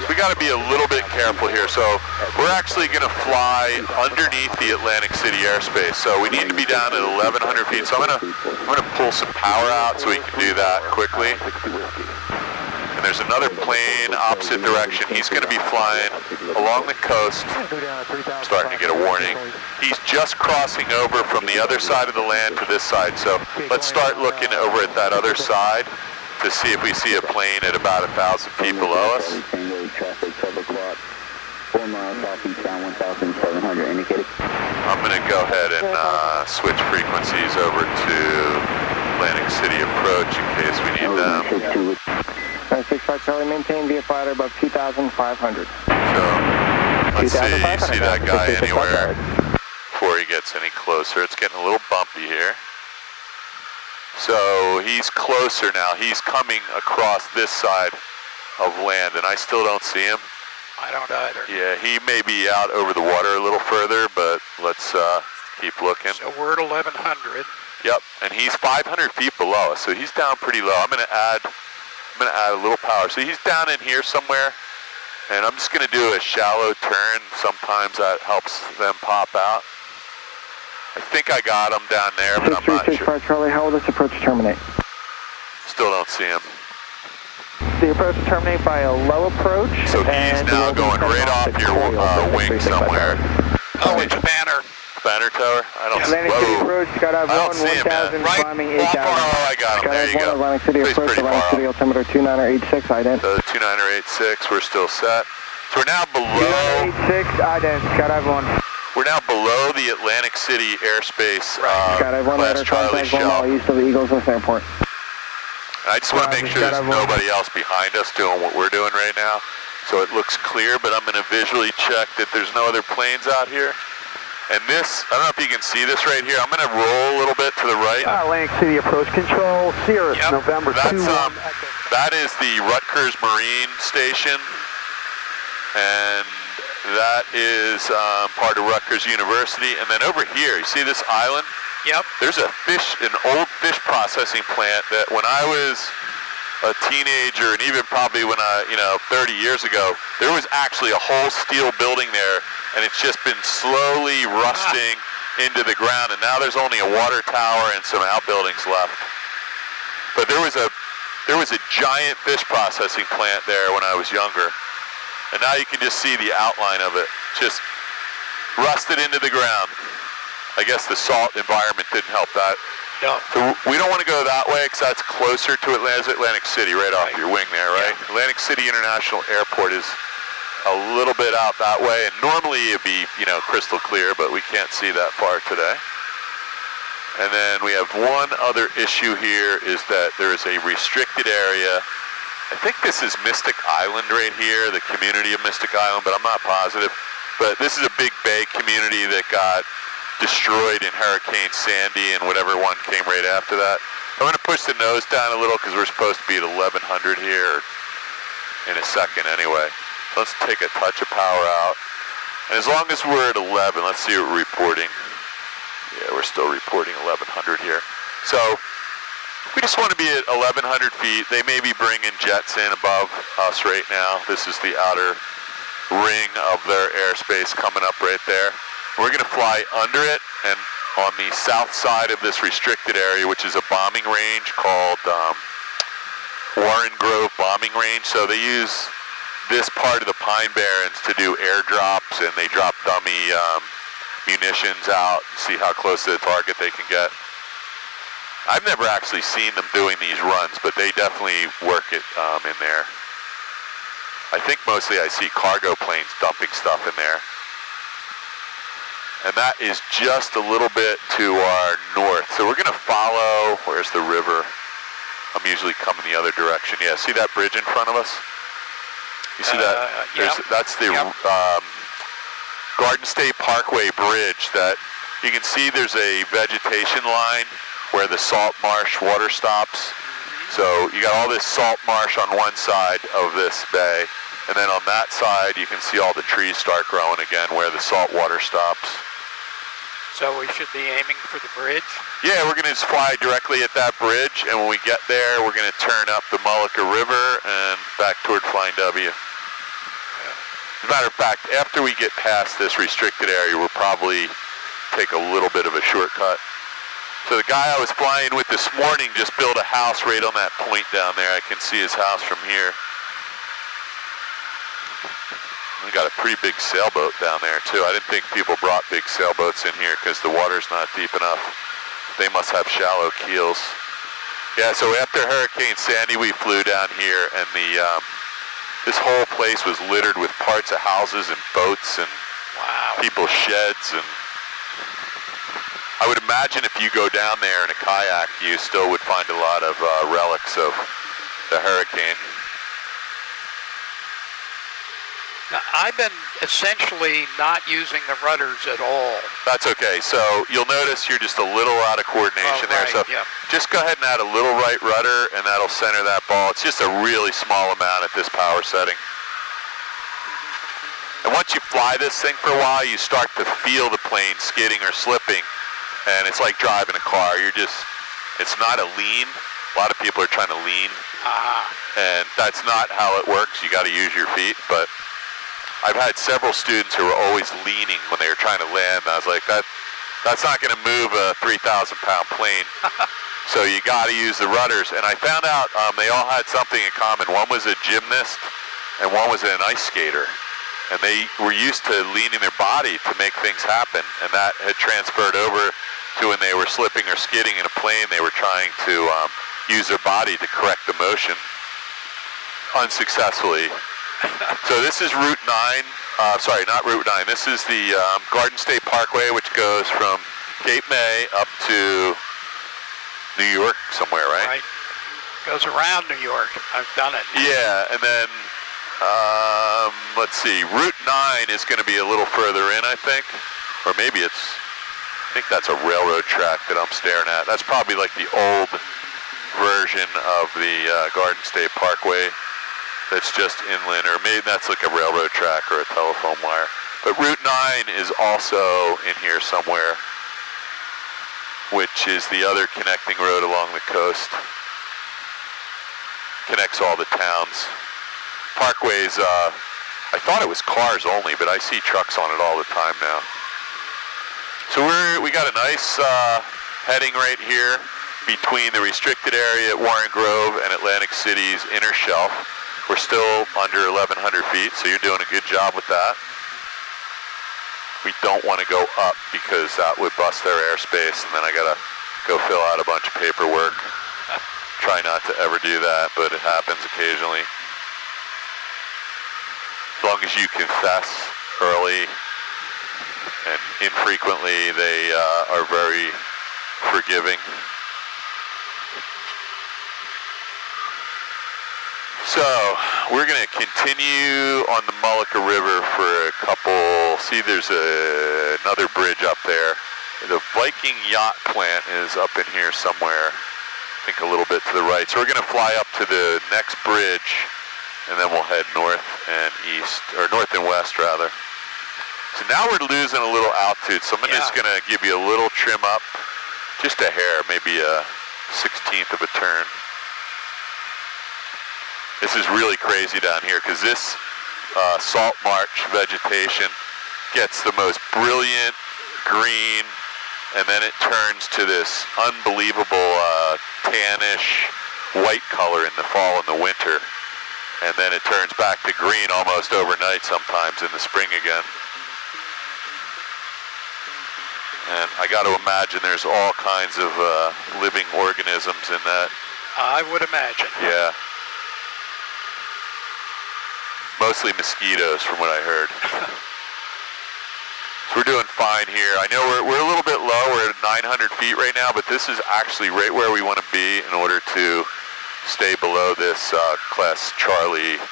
So we got to be a little bit careful here. So we're actually going to fly underneath the Atlantic City airspace. So we need to be down at 1,100 feet. So I'm going to pull some power out so we can do that quickly. And there's another plane opposite direction. He's going to be flying along the coast. Starting to get a warning. He's just crossing over from the other side of the land to this side. So let's start looking over at that other side to see if we see a plane at about 1,000 feet below us. 4 miles southeastbound, 1,700 indicated. I'm going to go ahead and switch frequencies over to Atlantic City approach in case we need them. 65 Charlie, maintain VFI above 2,500. So, let's see that guy anywhere before he gets any closer. It's getting a little bumpy here. So, he's closer now. He's coming across this side of land, and I still don't see him. I don't either. Yeah, he may be out over the water a little further, but let's keep looking. So we're at 1,100. Yep, and he's 500 feet below us, so he's down pretty low. I'm going to add a little power. So he's down in here somewhere, and I'm just going to do a shallow turn. Sometimes that helps them pop out. I think I got him down there, but I'm not sure. Charlie, how will this approach terminate? Still don't see him. The approach terminate by a low approach. So he's now going right off your wing somewhere. Oh, it's a banner. Banner tower? I don't see him. Atlantic City approach, Skydive 1, 1,000, climbing 8,000. Oh, I got him. There you go. Atlantic City approach, Atlantic City altimeter 2986, ident. So 2986, we're still set. So we're now below... 2986, ident, Skydive 1. We're now below the Atlantic City airspace Skydive 1, class Charlie shelf. East of the Eagles Nest Airport. I just want to make sure there's nobody else behind us doing what we're doing right now. So it looks clear, but I'm going to visually check that there's no other planes out here. And this, I don't know if you can see this right here. I'm going to roll a little bit to the right. Atlantic City approach control, Cirrus, November 2. That is the Rutgers Marine Station. And that is part of Rutgers University. And then over here, you see this island? Yep. There's an old fish processing plant that when I was a teenager, and even probably when 30 years ago, there was actually a whole steel building there, and it's just been slowly rusting into the ground, and now there's only a water tower and some outbuildings left. But there was a giant fish processing plant there when I was younger, and now you can just see the outline of it, just rusted into the ground. I guess the salt environment didn't help that. No. So we don't want to go that way because that's closer to Atlantic City, right off your wing there, right? Yeah. Atlantic City International Airport is a little bit out that way, and normally it'd be, crystal clear, but we can't see that far today. And then we have one other issue here is that there is a restricted area. I think this is Mystic Island right here, the community of Mystic Island, but I'm not positive. But this is a big bay community that got destroyed in Hurricane Sandy and whatever one came right after that. I'm going to push the nose down a little because we're supposed to be at 1,100 here in a second anyway. So let's take a touch of power out. And as long as we're at 11, let's see what we're reporting. Yeah, we're still reporting 1,100 here. So we just want to be at 1,100 feet. They may be bringing jets in above us right now. This is the outer ring of their airspace coming up right there. We're going to fly under it and on the south side of this restricted area, which is a bombing range called Warren Grove Bombing Range. So they use this part of the Pine Barrens to do airdrops, and they drop dummy munitions out and see how close to the target they can get. I've never actually seen them doing these runs, but they definitely work it in there. I think mostly I see cargo planes dumping stuff in there. And that is just a little bit to our north. So we're going to follow, where's the river? I'm usually coming the other direction. Yeah, see that bridge in front of us? You see that? Yep. That's the Garden State Parkway bridge that you can see there's a vegetation line where the salt marsh water stops. So you got all this salt marsh on one side of this bay, and then on that side you can see all the trees start growing again where the salt water stops. So we should be aiming for the bridge? Yeah, we're going to just fly directly at that bridge, and when we get there, we're going to turn up the Mullica River and back toward Flying W. Yeah. As a matter of fact, after we get past this restricted area, we'll probably take a little bit of a shortcut. So the guy I was flying with this morning just built a house right on that point down there. I can see his house from here. We got a pretty big sailboat down there too. I didn't think people brought big sailboats in here because the water's not deep enough. They must have shallow keels. Yeah, so after Hurricane Sandy, we flew down here, and this whole place was littered with parts of houses and boats and people's sheds. And I would imagine if you go down there in a kayak, you still would find a lot of relics of the hurricane. Now, I've been essentially not using the rudders at all. That's okay. So you'll notice you're just a little out of coordination there. So just go ahead and add a little right rudder, and that'll center that ball. It's just a really small amount at this power setting. And once you fly this thing for a while, you start to feel the plane skidding or slipping, and it's like driving a car. It's not a lean. A lot of people are trying to lean, and that's not how it works. You got to use your feet, but I've had several students who were always leaning when they were trying to land. And I was like, that's not going to move a 3,000-pound plane. So you got to use the rudders. And I found out they all had something in common. One was a gymnast, and one was an ice skater. And they were used to leaning their body to make things happen. And that had transferred over to when they were slipping or skidding in a plane. They were trying to use their body to correct the motion unsuccessfully. So this is Route 9, sorry, not Route 9. This is the Garden State Parkway, which goes from Cape May up to New York somewhere, right? Right. Goes around New York. I've done it. Yeah, and then, let's see, Route 9 is going to be a little further in, I think. Or maybe I think that's a railroad track that I'm staring at. That's probably like the old version of the Garden State Parkway. That's just inland, or maybe that's like a railroad track or a telephone wire. But Route 9 is also in here somewhere, which is the other connecting road along the coast. Connects all the towns. Parkway's, I thought it was cars only, but I see trucks on it all the time now. So we got a nice heading right here between the restricted area at Warren Grove and Atlantic City's inner shelf. We're still under 1,100 feet, so you're doing a good job with that. We don't want to go up because that would bust their airspace, and then I gotta go fill out a bunch of paperwork. Try not to ever do that, but it happens occasionally. As long as you confess early and infrequently, they are very forgiving. So we're going to continue on the Mullica River for a couple. See, there's another bridge up there. The Viking Yacht Plant is up in here somewhere. I think a little bit to the right. So we're going to fly up to the next bridge, and then we'll head north and east, or north and west rather. So now we're losing a little altitude. So I'm just going to give you a little trim up, just a hair, maybe a 16th of a turn. This is really crazy down here because this salt marsh vegetation gets the most brilliant green, and then it turns to this unbelievable tannish white color in the fall and the winter, and then it turns back to green almost overnight sometimes in the spring again. And I got to imagine there's all kinds of living organisms in that. I would imagine. Yeah. Mostly mosquitoes, from what I heard. So we're doing fine here. I know we're a little bit low. We're at 900 feet right now, but this is actually right where we want to be in order to stay below this Class Charlie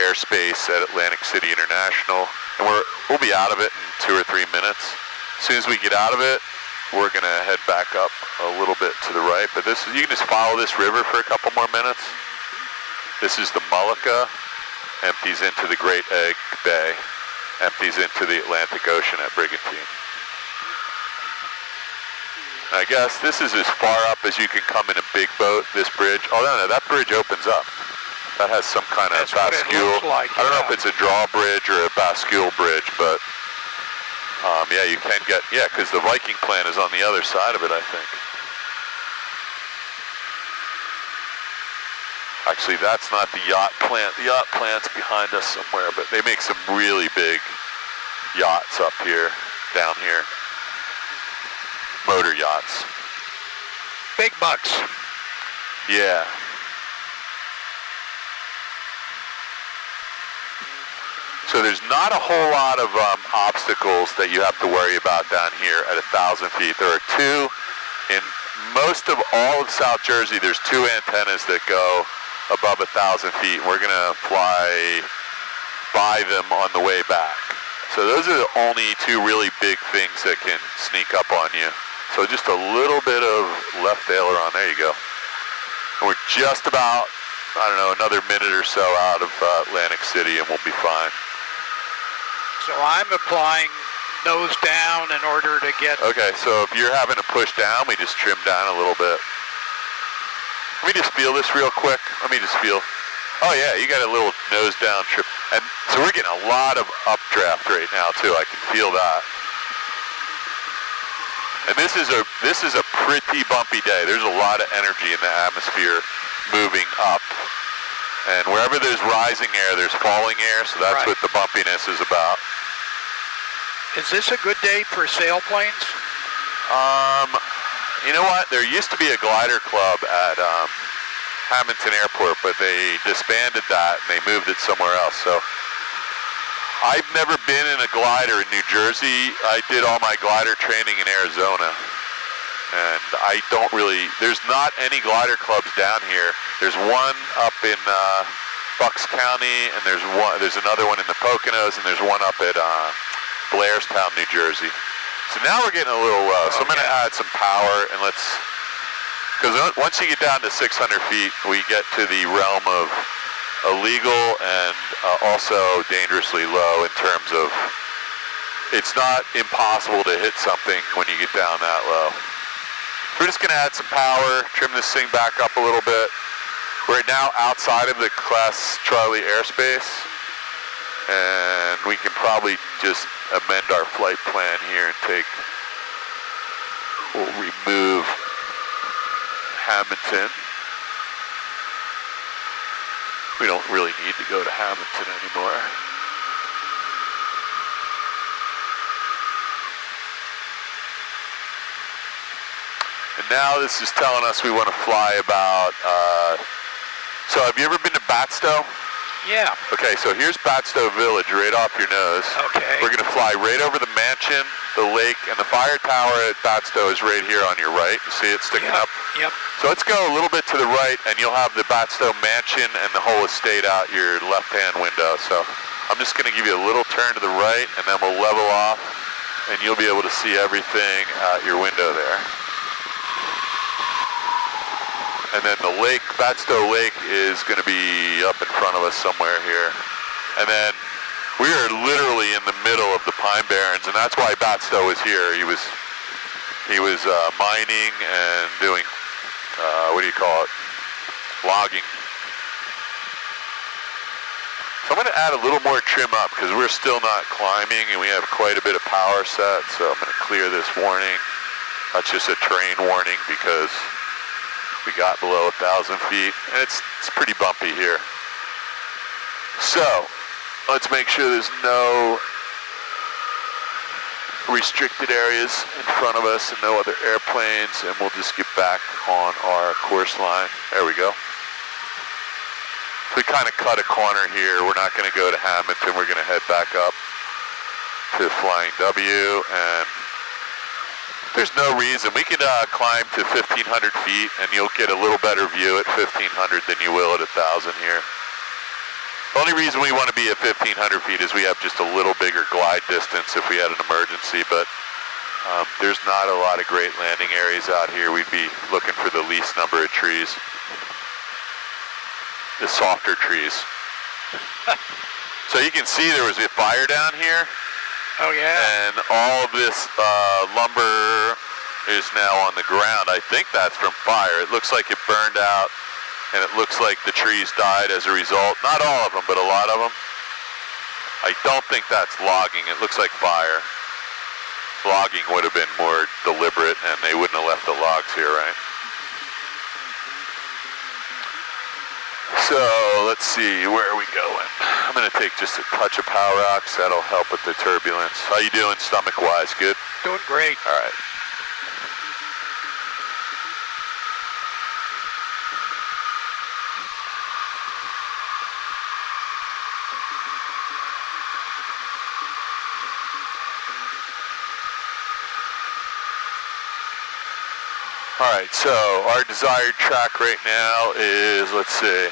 airspace at Atlantic City International. And we'll be out of it in 2 or 3 minutes. As soon as we get out of it, we're gonna head back up a little bit to the right, but this is, you can just follow this river for a couple more minutes. This is the Mullica, empties into the Great Egg Bay, empties into the Atlantic Ocean at Brigantine. I guess this is as far up as you can come in a big boat, this bridge. Oh no, that bridge opens up. That has some kind of bascule. Like, I don't know if it's a drawbridge or a bascule bridge, but yeah, you can get, yeah, because the Viking plant is on the other side of it, I think. Actually, that's not the yacht plant. The yacht plant's behind us somewhere, but they make some really big yachts up here, down here. Motor yachts. Big bucks. Yeah. So there's not a whole lot of obstacles that you have to worry about down here at 1,000 feet. There are two in most of all of South Jersey. There's two antennas that go above 1,000 feet. We're gonna fly by them on the way back. So those are the only two really big things that can sneak up on you. So just a little bit of left aileron. There you go. And we're just about, I don't know, another minute or so out of Atlantic City, and we'll be fine. So I'm applying nose down in order to get... Okay, so if you're having to push down, we just trim down a little bit. Let me just feel this real quick. Let me just feel. Oh yeah, you got a little nose down trip. And so we're getting a lot of updraft right now too. I can feel that. And this is a pretty bumpy day. There's a lot of energy in the atmosphere moving up. And wherever there's rising air, there's falling air, so that's what the bumpiness is about. Is this a good day for sailplanes? You know what? There used to be a glider club at Hamilton Airport, but they disbanded that and they moved it somewhere else. So I've never been in a glider in New Jersey. I did all my glider training in Arizona. And I don't really, there's not any glider clubs down here. There's one up in Bucks County, and there's another one in the Poconos, and there's one up at Blairstown, New Jersey. So now we're getting a little low. So I'm gonna add some power, and because once you get down to 600 feet, we get to the realm of illegal and also dangerously low in terms of, it's not impossible to hit something when you get down that low. We're just gonna add some power, trim this thing back up a little bit. We're now outside of the Class Charlie airspace, and we can probably just amend our flight plan here and we'll remove Hamilton. We don't really need to go to Hamilton anymore. And now this is telling us we want to fly about, so have you ever been to Batstow? Yeah. Okay, so here's Batstow Village right off your nose. Okay. We're going to fly right over the mansion, the lake, and the fire tower at Batstow is right here on your right. You see it sticking up? Yep. So let's go a little bit to the right, and you'll have the Batstow mansion and the whole estate out your left-hand window. So I'm just going to give you a little turn to the right, and then we'll level off, and you'll be able to see everything out your window there. And then the lake, Batstow Lake, is going to be up in front of us somewhere here. And then we are literally in the middle of the Pine Barrens, and that's why Batstow is here. He was mining and doing, what do you call it, logging. So I'm going to add a little more trim up because we're still not climbing and we have quite a bit of power set. So I'm going to clear this warning. That's just a terrain warning because we got below 1,000 feet, and it's pretty bumpy here. So, let's make sure there's no restricted areas in front of us and no other airplanes, and we'll just get back on our course line. There we go. We kind of cut a corner here. We're not going to go to Hamilton. We're going to head back up to Flying W, and there's no reason. We could climb to 1,500 feet, and you'll get a little better view at 1,500 than you will at 1,000 here. The only reason we want to be at 1,500 feet is we have just a little bigger glide distance if we had an emergency, but There's not a lot of great landing areas out here. We'd be looking for the least number of trees. The softer trees. So you can see there was a fire down here. Oh yeah. And all of this lumber is now on the ground. I think that's from fire. It looks like it burned out, and it looks like the trees died as a result. Not all of them, but a lot of them. I don't think that's logging. It looks like fire. Logging would have been more deliberate, and they wouldn't have left the logs here, right? So let's see, where are we going? I'm gonna take just a touch of Power Ox. That'll help with the turbulence. How you doing stomach-wise? Good? Doing great. All right. All right, so our desired track right now is, let's see,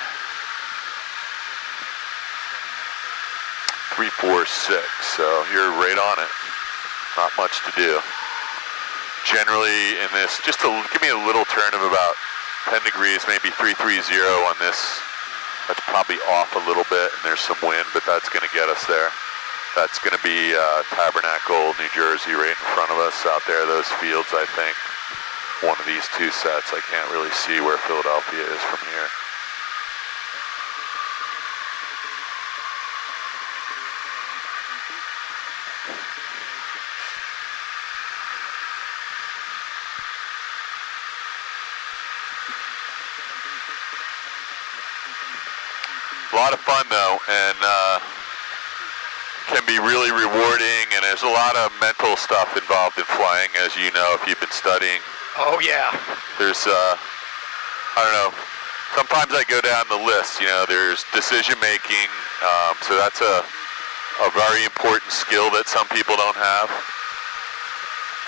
346, so you're right on it. Not much to do. Generally in this, just to give me a little turn of about 10 degrees, maybe 330 on this. That's probably off a little bit, and there's some wind, but that's gonna get us there. That's gonna be Tabernacle, New Jersey, right in front of us out there, those fields, I think. One of these two sets. I can't really see where Philadelphia is from here. A lot of fun though, and can be really rewarding, and there's a lot of mental stuff involved in flying, as you know if you've been studying. Oh yeah. There's, I don't know, sometimes I go down the list, you know, there's decision making, so that's a very important skill that some people don't have.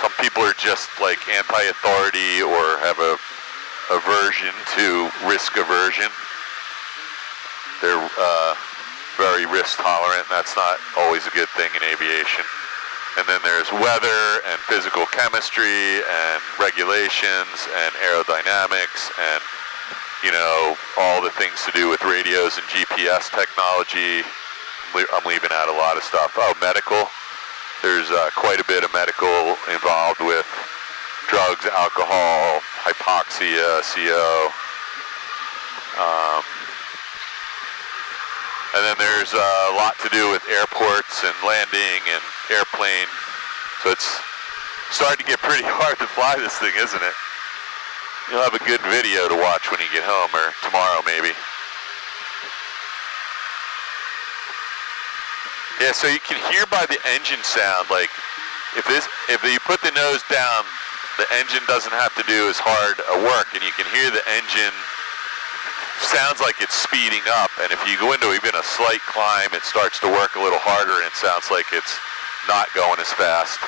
Some people are just like anti-authority or have a aversion to risk aversion. They're very risk tolerant, and that's not always a good thing in aviation. And then there's weather and physical chemistry and regulations and aerodynamics and, you know, all the things to do with radios and GPS technology. I'm leaving out a lot of stuff. Oh, medical. There's quite a bit of medical involved with drugs, alcohol, hypoxia, CO. And then there's a lot to do with airports and landing and airplane. So it's starting to get pretty hard to fly this thing, isn't it? You'll have a good video to watch when you get home, or tomorrow maybe. Yeah, so you can hear by the engine sound, like if you put the nose down, the engine doesn't have to do as hard a work, and you can hear the engine sounds like it's speeding up, and if you go into even a slight climb, it starts to work a little harder, and it sounds like it's not going as fast.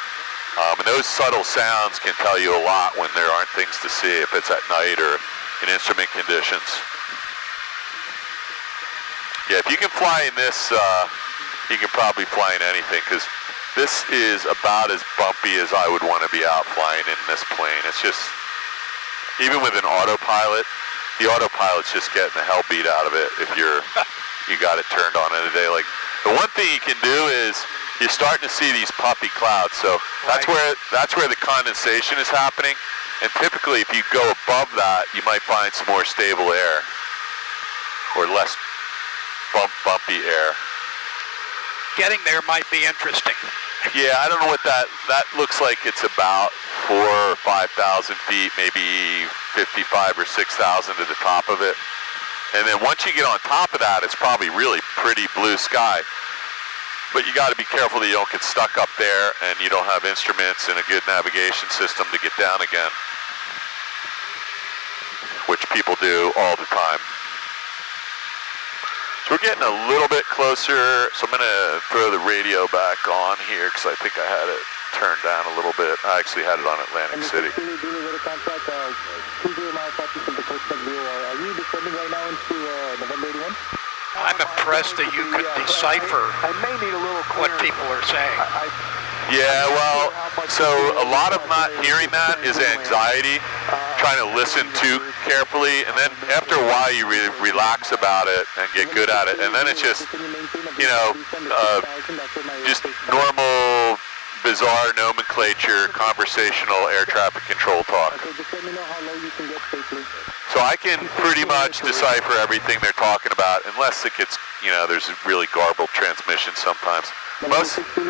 And those subtle sounds can tell you a lot when there aren't things to see, if it's at night or in instrument conditions. Yeah, if you can fly in this, you can probably fly in anything, because this is about as bumpy as I would want to be out flying in this plane. It's just, even with an autopilot, the autopilot's just getting the hell beat out of it if you got it turned on in a day. Like, the one thing you can do is you're starting to see these puffy clouds. So that's where the condensation is happening. And typically, if you go above that, you might find some more stable air or less bumpy air. Getting there might be interesting. Yeah, I don't know what that looks like. It's about 4,000 or 5,000 feet, maybe 55 or 6,000 to the top of it. And then once you get on top of that, it's probably really pretty blue sky. But you got to be careful that you don't get stuck up there and you don't have instruments and a good navigation system to get down again, which people do all the time. So we're getting a little bit closer, so I'm going to throw the radio back on here because I think I had it turned down a little bit. I actually had it on Atlantic City. I'm impressed that you could decipher what people are saying. Yeah, well, so a lot of not hearing that is anxiety, trying to listen too carefully, and then after a while you relax about it and get good at it, and then it's just, you know, just normal, bizarre nomenclature, conversational air traffic control talk. So I can pretty much decipher everything they're talking about, unless it gets, you know, there's really garbled transmission sometimes. Most of the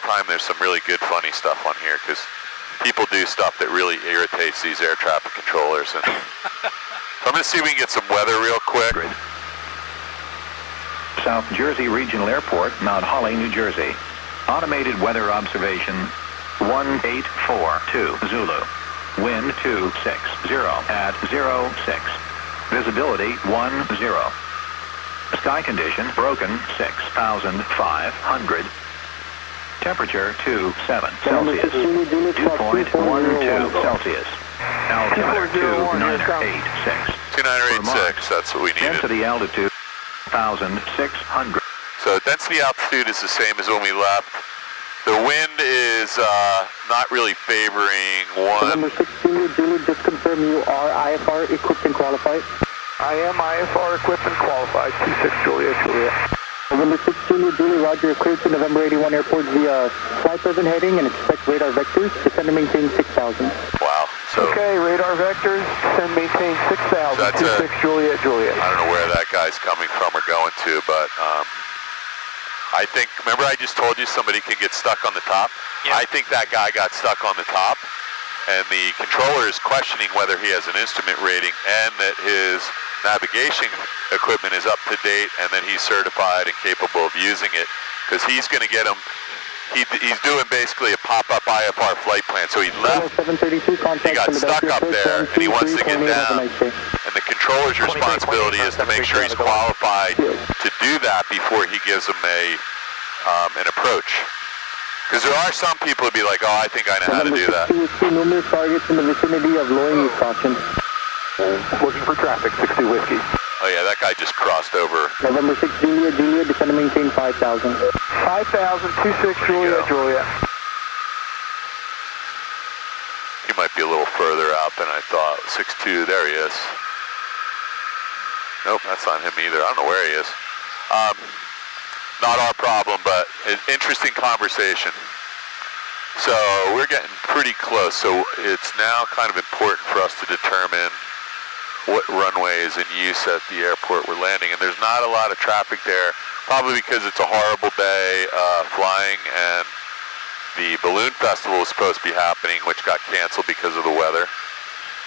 time there's some really good funny stuff on here because people do stuff that really irritates these air traffic controllers. And so I'm going to see if we can get some weather real quick. South Jersey Regional Airport, Mount Holly, New Jersey. Automated weather observation 1842 Zulu. Wind 260 at 06. Visibility 10. Sky condition broken 6,500. Temperature 27 Celsius. Dew point 12 Celsius. Altimeter 2986. 2986, that's what we needed. Density altitude 1,600. So density altitude is the same as when we left. The wind is not really favoring one. Number 6 Julie, just confirm you are IFR equipped and qualified. I am IFR equipped and qualified. 26 Juliet. November 6 Julie, Roger, cleared to November 81 Airport via flight present heading and expect radar vectors, descend and maintain 6,000. Wow. So okay, radar vectors, descend maintain 6,000. So 26 Juliet. I don't know where that guy's coming from or going to, but I think, remember I just told you somebody can get stuck on the top? Yeah. I think that guy got stuck on the top, and the controller is questioning whether he has an instrument rating and that his navigation equipment is up to date and that he's certified and capable of using it, because he's going to get him, he's doing basically a pop-up IFR flight plan. So he left, he got stuck up there, and he wants to get down, and the controller's responsibility is to make sure he's qualified to do that before he gives him an approach. Because there are some people who be like, oh, I think I know how to do that. Numerous targets in the vicinity of Loring, Wisconsin. Looking for traffic, 60 Whiskey. Oh yeah, that guy just crossed over. November 6 Juliet, descend and maintain 5,000. 5,000, 26 Juliet. He might be a little further out than I thought. 6'2", there he is. Nope, that's not him either. I don't know where he is. Not our problem, but an interesting conversation. So we're getting pretty close. So it's now kind of important for us to determine what runway is in use at the airport we're landing. And there's not a lot of traffic there, probably because it's a horrible day flying, and the balloon festival was supposed to be happening, which got canceled because of the weather.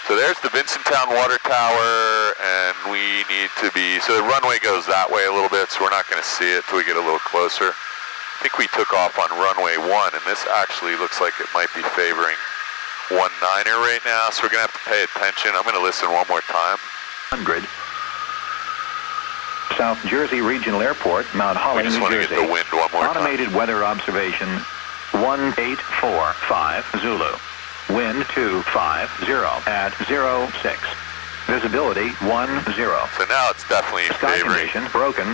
So there's the Vincenttown Water Tower, and we need to be, so the runway goes that way a little bit, so we're not going to see it till we get a little closer. I think we took off on runway 1, and this actually looks like it might be favoring 19er right now, so we're going to have to pay attention. I'm going to listen one more time. 100. South Jersey Regional Airport, Mount Holly, New Jersey. We just want to get the wind one more time. Automated weather observation 1845 Zulu. Wind 250 at 06. Visibility 10. So now it's definitely Sky favoring. condition broken.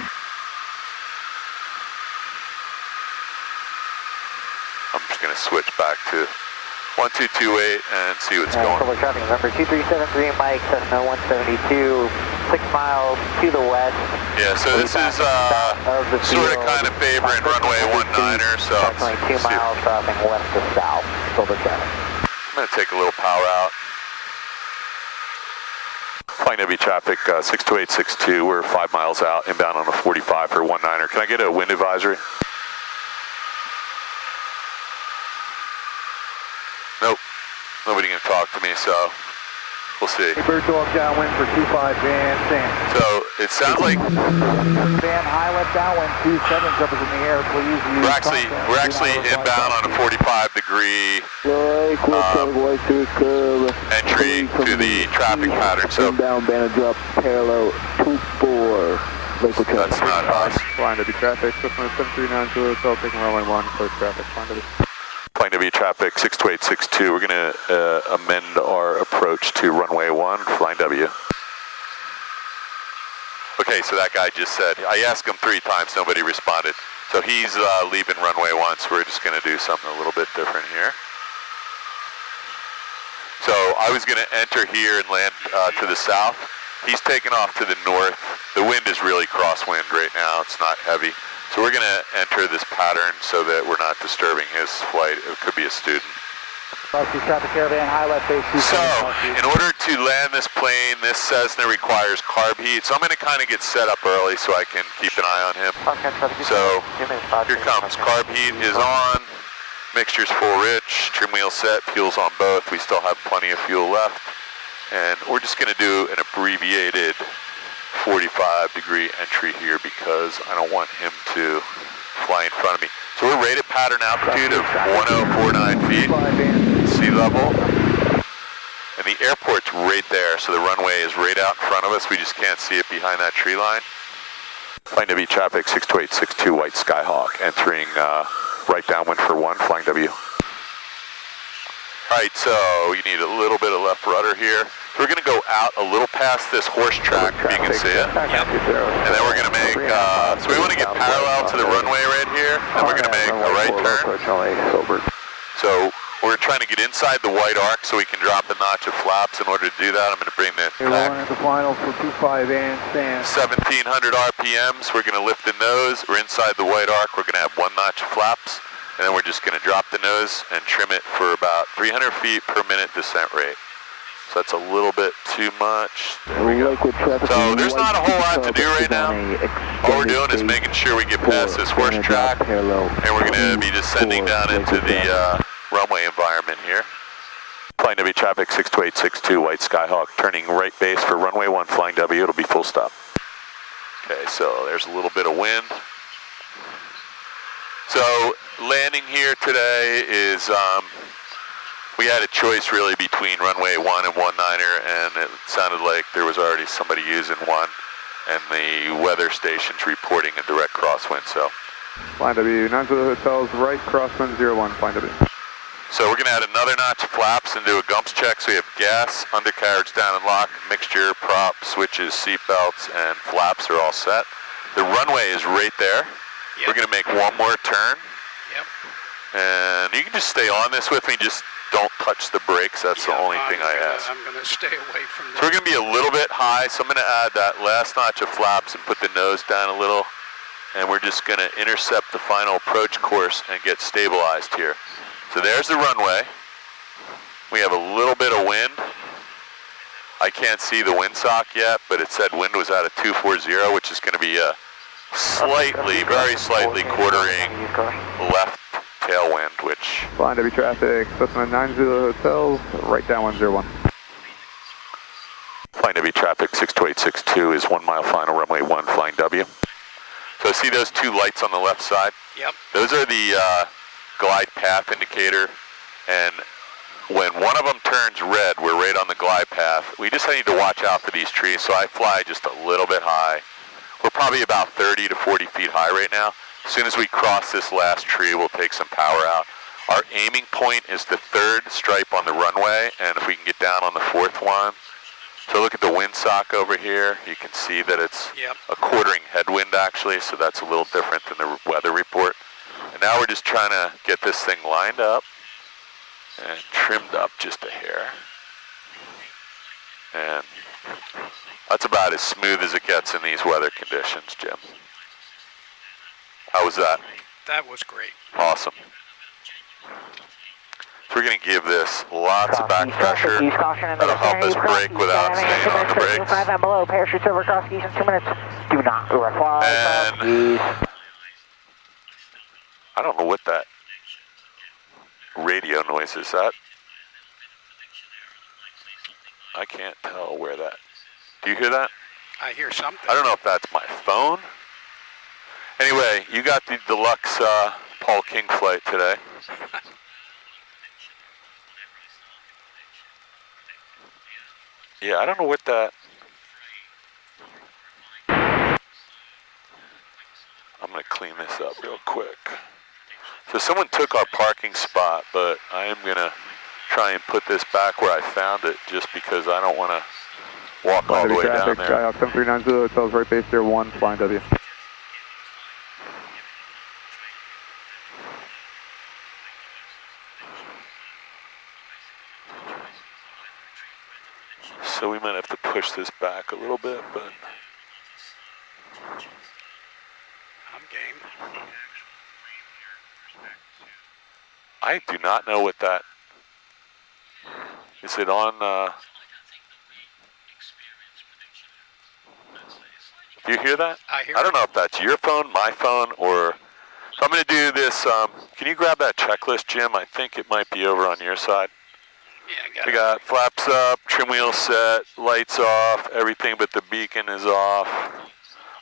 I'm just going to switch back to 1228 and see what's going on. Public traffic, number 2373, Mike, Cessna 172, 6 miles to the west. Yeah, so this is sort of kind of favoring runway 19er, so approximately 2 miles crossing west to south. Public traffic. I'm going to take a little power out. Flying heavy traffic, 62862, we're 5 miles out, inbound on a 45 for 19er. Can I get a wind advisory? Nope, nobody can talk to me, so we'll see. Bird dog downwind for 25 Van Sam. So it sounds like Van high left downwind, 27 up in the air, please. we're actually inbound on a 45-degree entry to the traffic pattern. So inbound Banner drop parallel 24. That's not us. Flying to be traffic, 7390 Hotel, taking runway 1, close traffic, flying to be. Flying W traffic 62862, we're going to amend our approach to runway 1, flying W. Okay, so that guy just said, I asked him 3 times, nobody responded. So he's leaving runway 1, so we're just going to do something a little bit different here. So I was going to enter here and land to the south. He's taking off to the north. The wind is really crosswind right now. It's not heavy. So we're going to enter this pattern so that we're not disturbing his flight. It could be a student. Traffic Caravan, high left base. So, in order to land this plane, this Cessna requires carb heat. So I'm going to kind of get set up early so I can keep an eye on him. So, here comes. Carb heat is on. Mixture's full rich. Trim wheel set. Fuel's on both. We still have plenty of fuel left. And we're just going to do an abbreviated 45-degree entry here because I don't want him to fly in front of me. So we're rated pattern altitude of 1049 feet, sea level. And the airport's right there, so the runway is right out in front of us. We just can't see it behind that tree line. Flying W traffic 62862 White Skyhawk, entering right downwind for 1, flying W. All right, so you need a little bit of left rudder here. So we're going to go out a little past this horse track, if you can see it. Yep. And then we're going to make, so we want to get parallel to the runway right here, and we're going to make a right turn. So we're trying to get inside the white arc so we can drop a notch of flaps. In order to do that, I'm going to bring this back. The final for 25 and stand. 1,700 RPMs. We're going to lift the nose. We're inside the white arc. We're going to have 1 notch of flaps. And then we're just going to drop the nose and trim it for about 300 feet per minute descent rate. So that's a little bit too much. There we go. So there's not a whole lot to do right now. All we're doing is making sure we get past this horse track, and we're going to be descending down into the runway environment here. Flying W traffic 62862 White Skyhawk, turning right base for runway 1, flying W. It'll be full stop. Okay, so there's a little bit of wind. So landing here today is, we had a choice really between runway 1 and 19er, and it sounded like there was already somebody using 1, and the weather station's reporting a direct crosswind, so. Flying W, 9 to the hotels, right, crosswind 01, flying W. So we're going to add another notch of flaps and do a gumps check. So we have gas, undercarriage down and locked, mixture, prop, switches, seat belts, and flaps are all set. The runway is right there. Yep. We're going to make 1 more turn. Yep. And you can just stay on this with me, just don't touch the brakes. That's the only thing I ask. I'm going to stay away from this. So we're going to be a little bit high, so I'm going to add that last notch of flaps and put the nose down a little. And we're just going to intercept the final approach course and get stabilized here. So there's the runway. We have a little bit of wind. I can't see the windsock yet, but it said wind was at a 240, which is going to be a slightly, very slightly quartering left tailwind, which... Flying W traffic, Cessna 90 hotels, right downwind 01. Flying W traffic 62862 is 1 mile final, runway 1, flying W. So see those 2 lights on the left side? Yep. Those are the glide path indicator, and when one of them turns red, we're right on the glide path. We just need to watch out for these trees, so I fly just a little bit high. We're probably about 30 to 40 feet high right now. As soon as we cross this last tree, we'll take some power out. Our aiming point is the 3rd stripe on the runway, and if we can get down on the 4th one. So look at the windsock over here. You can see that it's a quartering headwind actually, so that's a little different than the weather report. And now we're just trying to get this thing lined up and trimmed up just a hair. And that's about as smooth as it gets in these weather conditions, Jim. How was that? That was great. Awesome. So we're going to give this lots of back pressure. That'll help us brake without staying on the brakes. 5 and below, parachutes over cross keys in 2 minutes. Do not fly. And I don't know what that radio noise is. That I can't tell where that. Do you hear that? I hear something. I don't know if that's my phone. Anyway, you got the deluxe Paul King flight today. Yeah, I don't know what that. I'm going to clean this up real quick. So someone took our parking spot, but I am going to try and put this back where I found it just because I don't want to walk all the way down there. Skyhawk 7390 hotels, right base 01, flying W. So we might have to push this back a little bit, but... I'm game. I do not know what that... Is it on... Do you hear that? I hear I don't it. know if that's your phone, my phone, or... So I'm going to do this, can you grab that checklist, Jim? I think it might be over on your side. Yeah, I got We it. got flaps up, trim wheel set, lights off, everything but the beacon is off.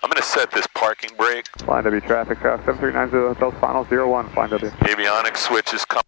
I'm going to set this parking brake. Flying W traffic, 7390 Hotel Final 01, flying W. Avionics switch is coming.